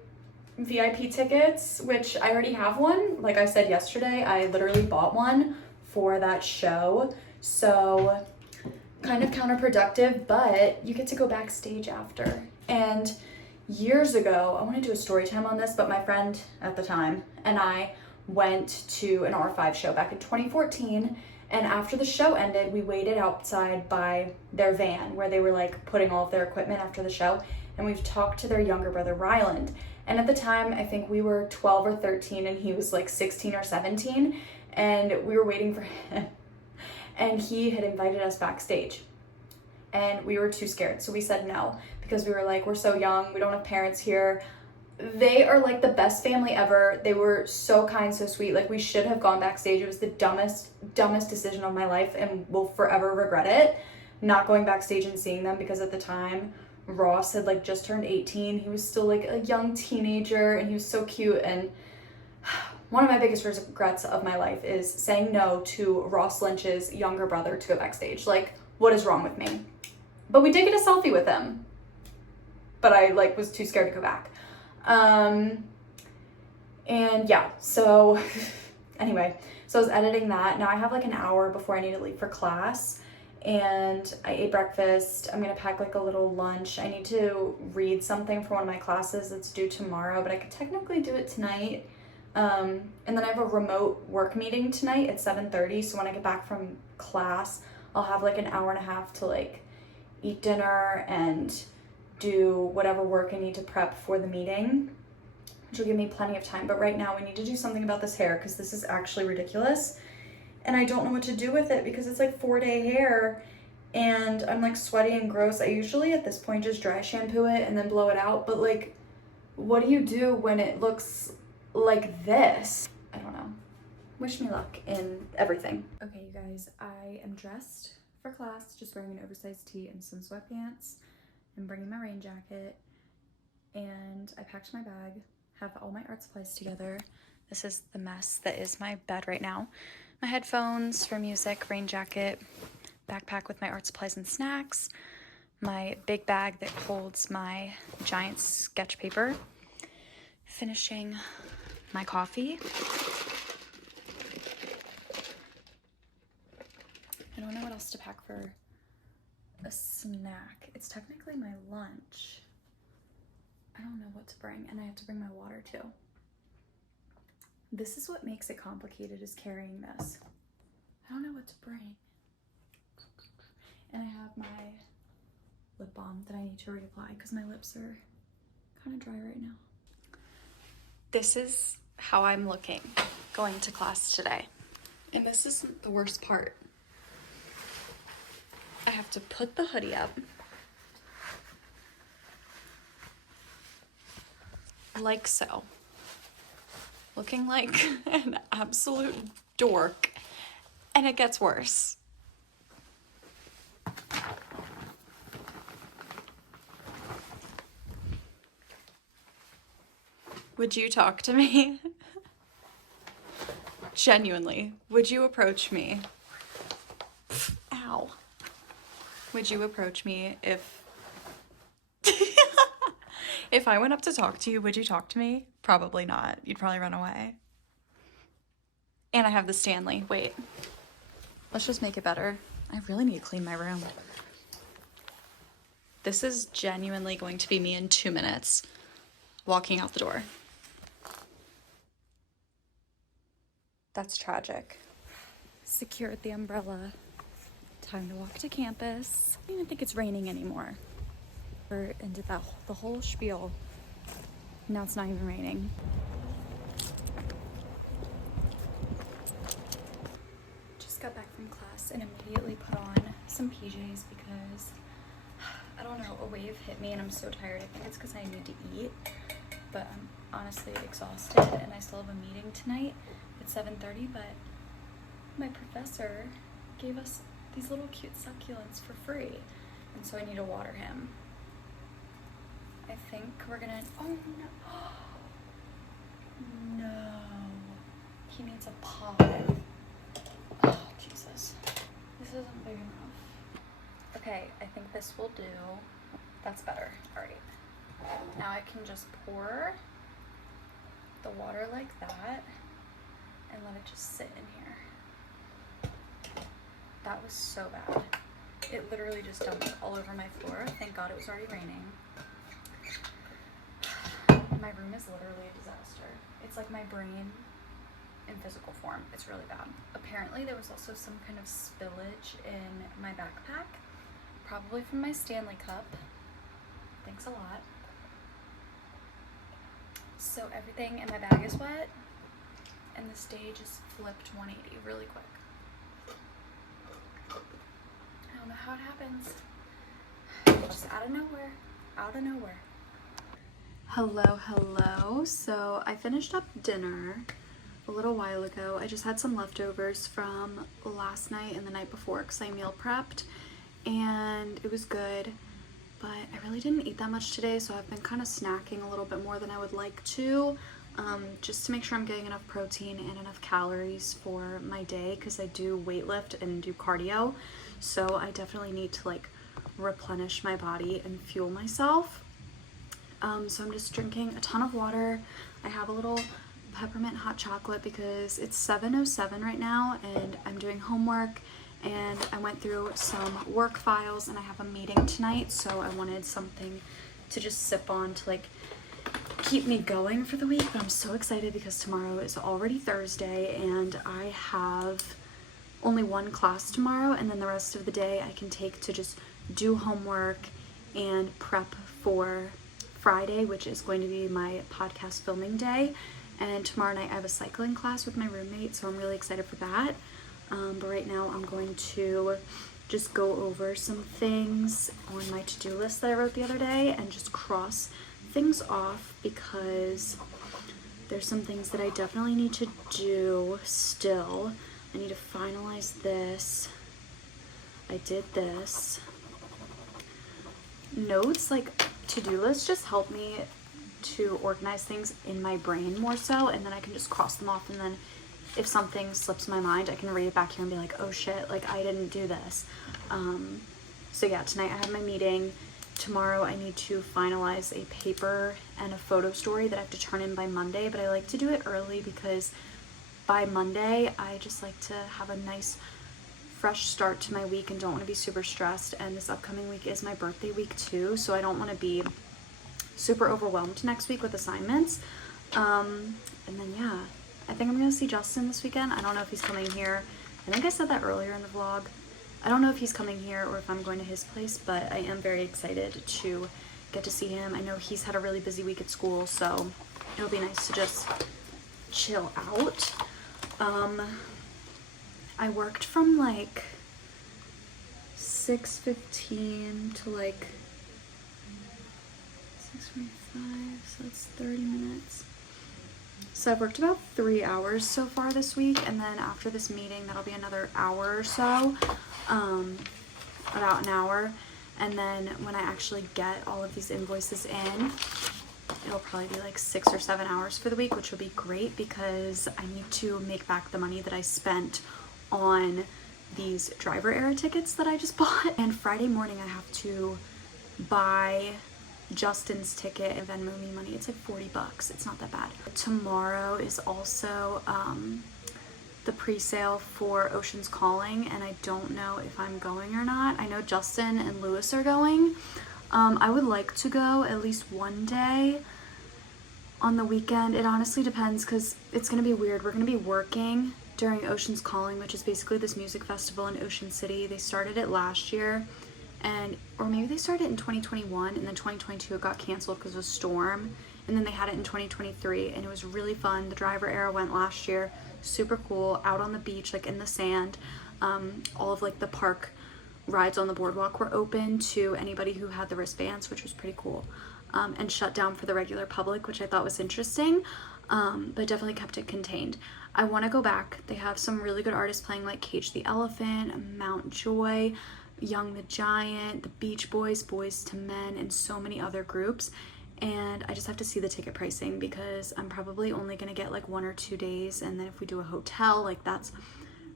VIP tickets, which I already have one. Like I said yesterday, I literally bought one for that show. So kind of counterproductive, but you get to go backstage after. And years ago, I want to do a story time on this, but my friend at the time and I went to an R5 show back in 2014. And after the show ended, we waited outside by their van where they were like putting all of their equipment after the show. And we've talked to their younger brother, Ryland. And at the time, I think we were 12 or 13 and he was like 16 or 17. And we were waiting for him. And he had invited us backstage. And we were too scared. So we said no because we were like, we're so young. We don't have parents here. They are like the best family ever. They were so kind, so sweet. Like we should have gone backstage. It was the dumbest decision of my life and will forever regret it. Not going backstage and seeing them because at the time, Ross had like just turned 18. He was still like a young teenager and he was so cute. And one of my biggest regrets of my life is saying no to Ross Lynch's younger brother to go backstage. Like, what is wrong with me? But we did get a selfie with him. But I like was too scared to go back. And yeah, so anyway, so I was editing that. Now I have like an hour before I need to leave for class. And I ate breakfast. I'm gonna pack like a little lunch. I need to read something for one of my classes that's due tomorrow, but I could technically do it tonight. And then I have a remote work meeting tonight at 7:30. So when I get back from class, I'll have like an hour and a half to like eat dinner and do whatever work I need to prep for the meeting, which will give me plenty of time. But right now we need to do something about this hair because this is actually ridiculous. And I don't know what to do with it because it's like 4-day hair and I'm like sweaty and gross. I usually at this point just dry shampoo it and then blow it out. But like, what do you do when it looks like this? I don't know. Wish me luck in everything. Okay, you guys, I am dressed for class, just wearing an oversized tee and some sweatpants. I'm bringing my rain jacket and I packed my bag, have all my art supplies together. This is the mess that is my bed right now. My headphones for music, rain jacket, backpack with my art supplies and snacks, my big bag that holds my giant sketch paper, finishing my coffee. I don't know what else to pack for a snack. It's technically my lunch. I don't know what to bring, and I have to bring my water too. This is what makes it complicated, is carrying this. I don't know what to bring. And I have my lip balm that I need to reapply because my lips are kind of dry right now. This is how I'm looking going to class today. And this isn't the worst part. I have to put the hoodie up. Like so. Looking like an absolute dork. And it gets worse. Would you talk to me? Genuinely, would you approach me? Ow. Would you approach me if if I went up to talk to you, would you talk to me? Probably not. You'd probably run away. And I have the Stanley. Wait. Let's just make it better. I really need to clean my room. This is genuinely going to be me in 2 minutes walking out the door. That's tragic. Secured the umbrella. Time to walk to campus. I don't even think it's raining anymore. And did the whole spiel. Now it's not even raining. Just got back from class and immediately put on some PJs because, I don't know, a wave hit me and I'm so tired. I think it's because I need to eat, but I'm honestly exhausted and I still have a meeting tonight at 7:30, but my professor gave us these little cute succulents for free, and so I need to water him. I think we're gonna, oh no, no. he needs a pod. Oh, Jesus. This isn't big enough. Okay, I think this will do. That's better. Alright. Now I can just pour the water like that and let it just sit in here. That was so bad. It literally just dumped all over my floor. Thank God it was already raining. My room is literally a disaster. It's like my brain in physical form. It's really bad. Apparently there was also some kind of spillage in my backpack, probably from my Stanley Cup. Thanks a lot. So everything in my bag is wet, and the stage is flipped 180 really quick. I don't know how it happens. Just out of nowhere. Out of nowhere. Hello. So I finished up dinner a little while ago. I just had some leftovers from last night and the night before because I meal prepped, and it was good, but I really didn't eat that much today, so I've been kind of snacking a little bit more than I would like to, just to make sure I'm getting enough protein and enough calories for my day, because I do weightlift and do cardio, so I definitely need to like replenish my body and fuel myself. So I'm just drinking a ton of water. I have a little peppermint hot chocolate because it's 7:07 right now and I'm doing homework, and I went through some work files and I have a meeting tonight, so I wanted something to just sip on to like keep me going for the week. But I'm so excited because tomorrow is already Thursday and I have only one class tomorrow, and then the rest of the day I can take to just do homework and prep for Friday, which is going to be my podcast filming day. And tomorrow night I have a cycling class with my roommate, so I'm really excited for that. But right now I'm going to just go over some things on my to-do list that I wrote the other day and just cross things off, because there's some things that I definitely need to do still. I need to finalize this. I did this. Notes, like to-do lists, just help me to organize things in my brain more so, and then I can just cross them off, and then if something slips my mind I can read it back here and be like, oh shit, like I didn't do this. So yeah, tonight I have my meeting. Tomorrow I need to finalize a paper and a photo story that I have to turn in by Monday, but I like to do it early because by Monday I just like to have a nice fresh start to my week and don't want to be super stressed. And this upcoming week is my birthday week too, so I don't want to be super overwhelmed next week with assignments. And then yeah, I think I'm gonna see Justin this weekend. I don't know if he's coming here. I think I said that earlier in the vlog. I don't know if he's coming here or if I'm going to his place, but I am very excited to get to see him. I know he's had a really busy week at school, so it'll be nice to just chill out. I worked from like 6:15 to like 6:45, so that's 30 minutes. So I've worked about 3 hours so far this week, and then after this meeting that'll be another hour or so, about an hour. And then when I actually get all of these invoices in, it'll probably be like 6 or 7 hours for the week, which will be great because I need to make back the money that I spent on these driver era tickets that I just bought. And Friday morning I have to buy Justin's ticket and Venmo me money. It's like $40. It's not that bad. Tomorrow is also the pre-sale for Ocean's Calling, and I don't know if I'm going or not. I know Justin and Lewis are going. I would like to go at least one day on the weekend. It honestly depends because it's gonna be weird. We're gonna be working during Ocean's Calling, which is basically this music festival in Ocean City. They started it last year, or maybe they started it in 2021, and then 2022 it got canceled because of a storm, and then they had it in 2023, and it was really fun. The driver era went last year. Super cool, out on the beach, like in the sand. All of like the park rides on the boardwalk were open to anybody who had the wristbands, which was pretty cool, and shut down for the regular public, which I thought was interesting, but definitely kept it contained. I want to go back. They have some really good artists playing, like Cage the Elephant, Mount Joy, Young the Giant, the Beach Boys, Boys to Men, and so many other groups. and I just have to see the ticket pricing because I'm probably only gonna get like 1 or 2 days, and then if we do a hotel, like that's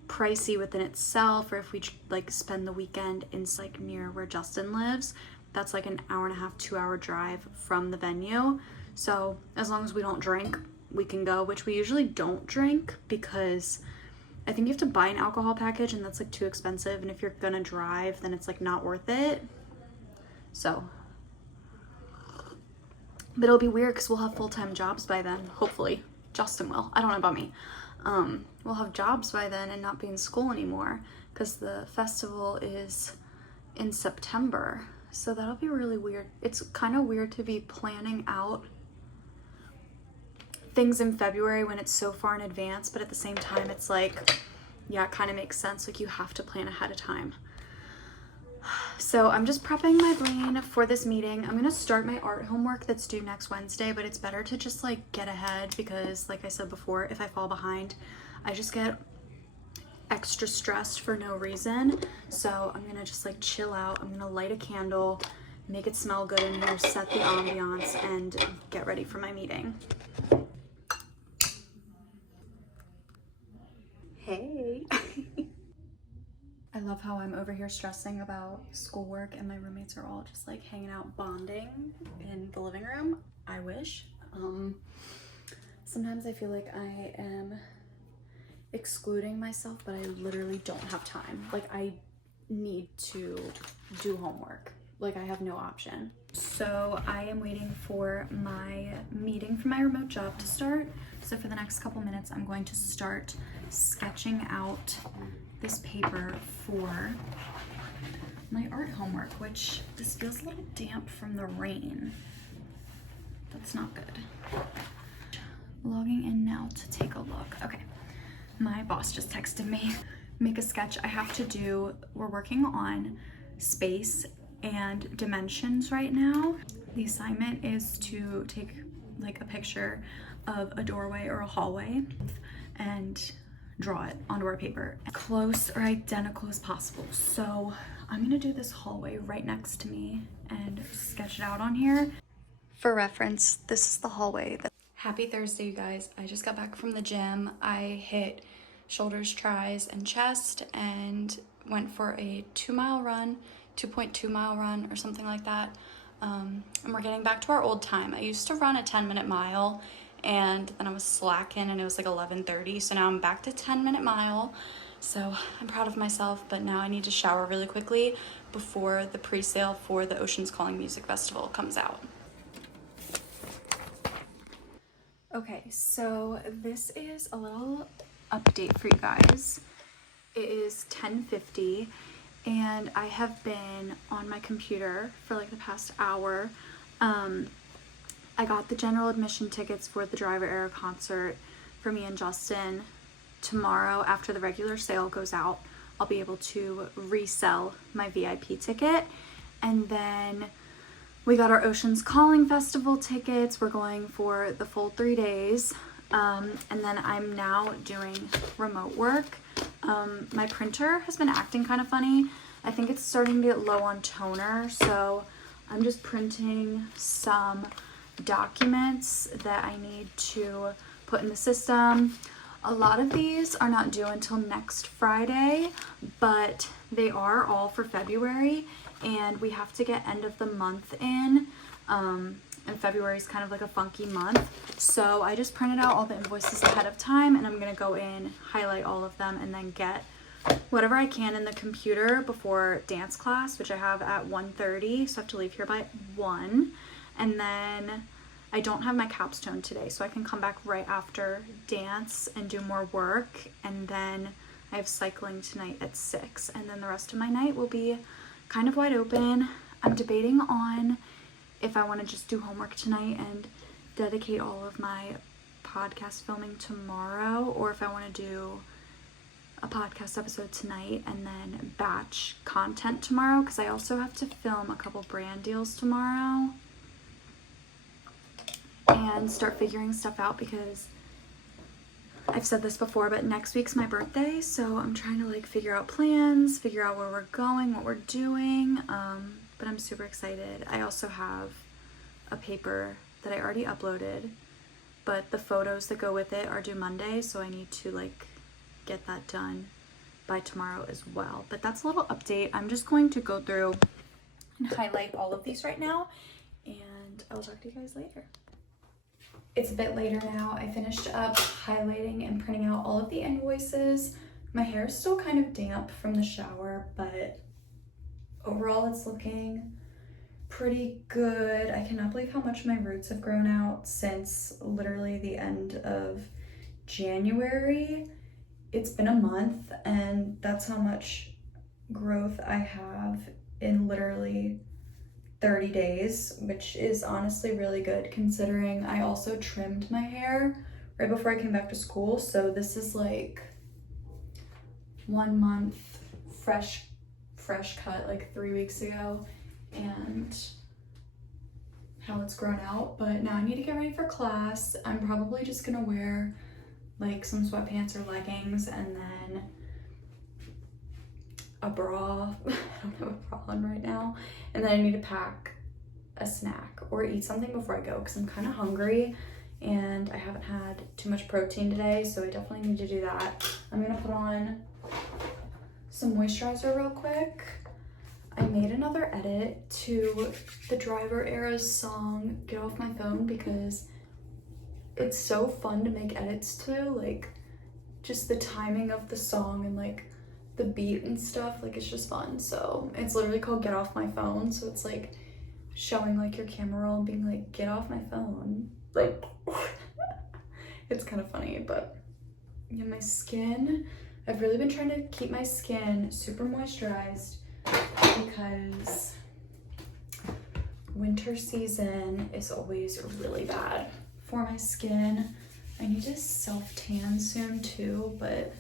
pricey within itself, or if we like spend the weekend in like near where Justin lives, that's like an hour and a half, 2-hour drive from the venue. So as long as we don't drink, we can go, which we usually don't drink because I think you have to buy an alcohol package and that's like too expensive, and if you're gonna drive then it's like not worth it. So, but it'll be weird because we'll have full-time jobs by then, hopefully. Justin will, I don't know about me. We'll have jobs by then and not be in school anymore because the festival is in September, so that'll be really weird. It's kind of weird to be planning out things in February when it's so far in advance, but at the same time it's like, yeah, it kind of makes sense, like you have to plan ahead of time. So I'm just prepping my brain for this meeting. I'm gonna start my art homework that's due next Wednesday, but it's better to just like get ahead because like I said before, if I fall behind, I just get extra stressed for no reason. So I'm gonna just like chill out. I'm gonna light a candle, make it smell good in here, set the ambiance, and get ready for my meeting. Hey. I love how I'm over here stressing about schoolwork and my roommates are all just like hanging out bonding in the living room. I wish. Sometimes I feel like I am excluding myself, but I literally don't have time. Like I need to do homework. Like I have no option. So I am waiting for my meeting for my remote job to start. So for the next couple minutes, I'm going to start sketching out this paper for my art homework, which this feels a little damp from the rain. That's not good. Logging in now to take a look. Okay, my boss just texted me. Make a sketch I have to do. We're working on space and dimensions right now. The assignment is to take like a picture of a doorway or a hallway and draw it onto our paper close or identical as possible. So I'm gonna do this hallway right next to me and sketch it out on here. For reference, this is the hallway. Happy Thursday, you guys. I just got back from the gym. I hit shoulders, tris, and chest and went for a 2-mile run, 2.2 mile run or something like that. And we're getting back to our old time. I used to run a 10-minute mile and then I was slacking and it was like 11:30. So now I'm back to 10-minute mile. So I'm proud of myself, but now I need to shower really quickly before the pre-sale for the Oceans Calling Music Festival comes out. Okay, so this is a little update for you guys. It is 10:50 and I have been on my computer for like the past hour. I got the general admission tickets for the Driver Era concert for me and Justin. Tomorrow, after the regular sale goes out, I'll be able to resell my VIP ticket. And then we got our Oceans Calling Festival tickets. We're going for the full 3 days. And then I'm now doing remote work. My printer has been acting kind of funny. I think it's starting to get low on toner, so I'm just printing some documents that I need to put in the system. A lot of these are not due until next Friday, but they are all for February, and we have to get end of the month in. And February is kind of like a funky month. So I just printed out all the invoices ahead of time, and I'm gonna go in, highlight all of them, and then get whatever I can in the computer before dance class, which I have at 1:30, so I have to leave here by 1. And then I don't have my capstone today, so I can come back right after dance and do more work. And then I have cycling tonight at 6, and then the rest of my night will be kind of wide open. I'm debating on if I want to just do homework tonight and dedicate all of my podcast filming tomorrow, or if I want to do a podcast episode tonight and then batch content tomorrow, because I also have to film a couple brand deals tomorrow and start figuring stuff out, because I've said this before, but next week's my birthday, so I'm trying to like figure out plans, figure out where we're going, what we're doing, but I'm super excited. I also have a paper that I already uploaded, but the photos that go with it are due Monday, so I need to like get that done by tomorrow as well. But that's a little update. I'm just going to go through and highlight all of these right now, and I'll talk to you guys later. It's a bit later now. I finished up highlighting and printing out all of the invoices. My hair is still kind of damp from the shower, but overall it's looking pretty good. I cannot believe how much my roots have grown out since literally the end of January. It's been a month, and that's how much growth I have in literally 30 days, which is honestly really good considering I also trimmed my hair right before I came back to school. So this is like 1 month fresh cut like 3 weeks ago, and how it's grown out. But now I need to get ready for class. I'm probably just gonna wear like some sweatpants or leggings and then a bra. I don't have a bra on right now. And then I need to pack a snack or eat something before I go because I'm kind of hungry and I haven't had too much protein today, so I definitely need to do that. I'm gonna put on some moisturizer real quick. I made another edit to the Driver Era's song Get Off My Phone because it's so fun to make edits to, like just the timing of the song and like the beat and stuff, like it's just fun. So it's literally called Get Off My Phone, so it's like showing like your camera roll and being like, get off my phone, like it's kind of funny. But yeah, my skin, I've really been trying to keep my skin super moisturized because winter season is always really bad for my skin. I need to self-tan soon too, but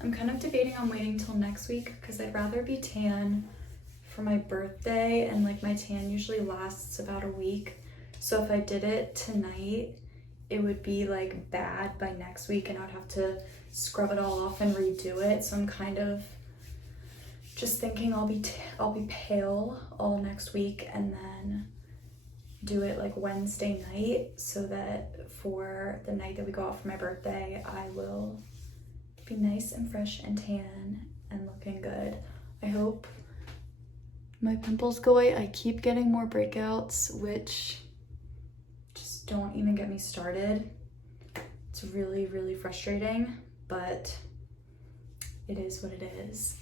I'm kind of debating on waiting till next week because I'd rather be tan for my birthday, and like my tan usually lasts about a week. So if I did it tonight, it would be like bad by next week and I'd have to scrub it all off and redo it. So I'm kind of just thinking I'll be pale all next week and then do it like Wednesday night so that for the night that we go out for my birthday, I will be nice and fresh and tan and looking good. I hope my pimples go away. I keep getting more breakouts, which just don't even get me started. It's really, really frustrating, but it is what it is.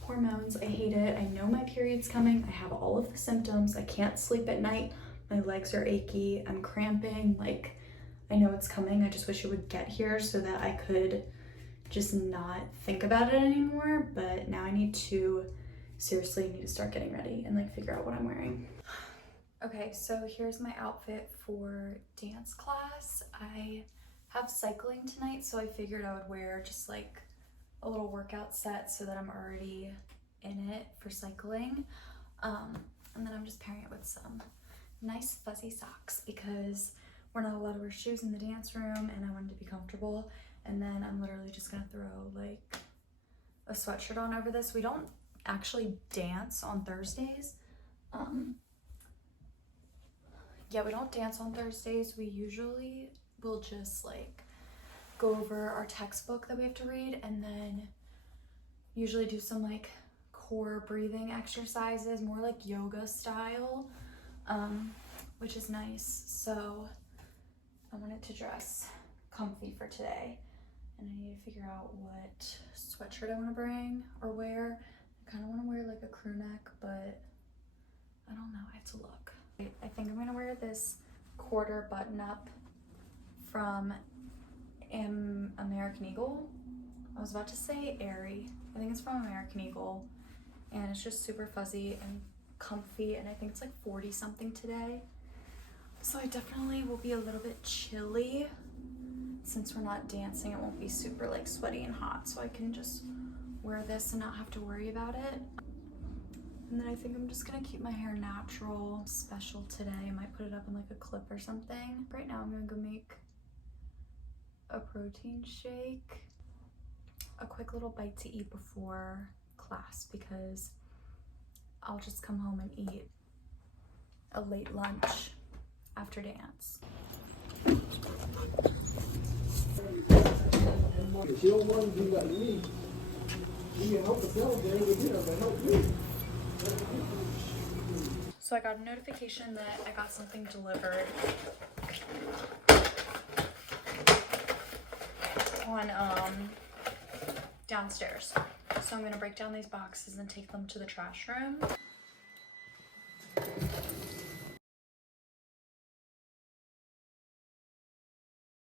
Hormones, I hate it. I know my period's coming. I have all of the symptoms. I can't sleep at night. My legs are achy. I'm cramping. Like, I know it's coming. I just wish it would get here so that I could just not think about it anymore. But now I need to seriously start getting ready and like figure out what I'm wearing. Okay, so here's my outfit for dance class. I have cycling tonight, so I figured I would wear just like a little workout set so that I'm already in it for cycling. And then I'm just pairing it with some nice fuzzy socks because we're not allowed to wear shoes in the dance room and I wanted to be comfortable. And then I'm literally just gonna throw like a sweatshirt on over this. We don't actually dance on Thursdays. Yeah, we don't dance on Thursdays. We usually will just like go over our textbook that we have to read and then usually do some like core breathing exercises, more like yoga style, which is nice. So I wanted to dress comfy for today and I need to figure out what sweatshirt I want to bring or wear. I kind of want to wear like a crew neck, but I don't know, I have to look. I think I'm gonna wear this quarter button up from American Eagle. I was about to say Aerie. I think it's from American Eagle and it's just super fuzzy and comfy and I think it's like 40 something today. So I definitely will be a little bit chilly. Since we're not dancing, it won't be super like sweaty and hot, so I can just wear this and not have to worry about it. And then I think I'm just gonna keep my hair natural, special today. I might put it up in like a clip or something. Right now I'm gonna go make a protein shake, a quick little bite to eat before class because I'll just come home and eat a late lunch after dance. If you don't want to do like me, you can help us out there with dinner, but help me. So I got a notification that I got something delivered on downstairs. So I'm gonna break down these boxes and take them to the trash room.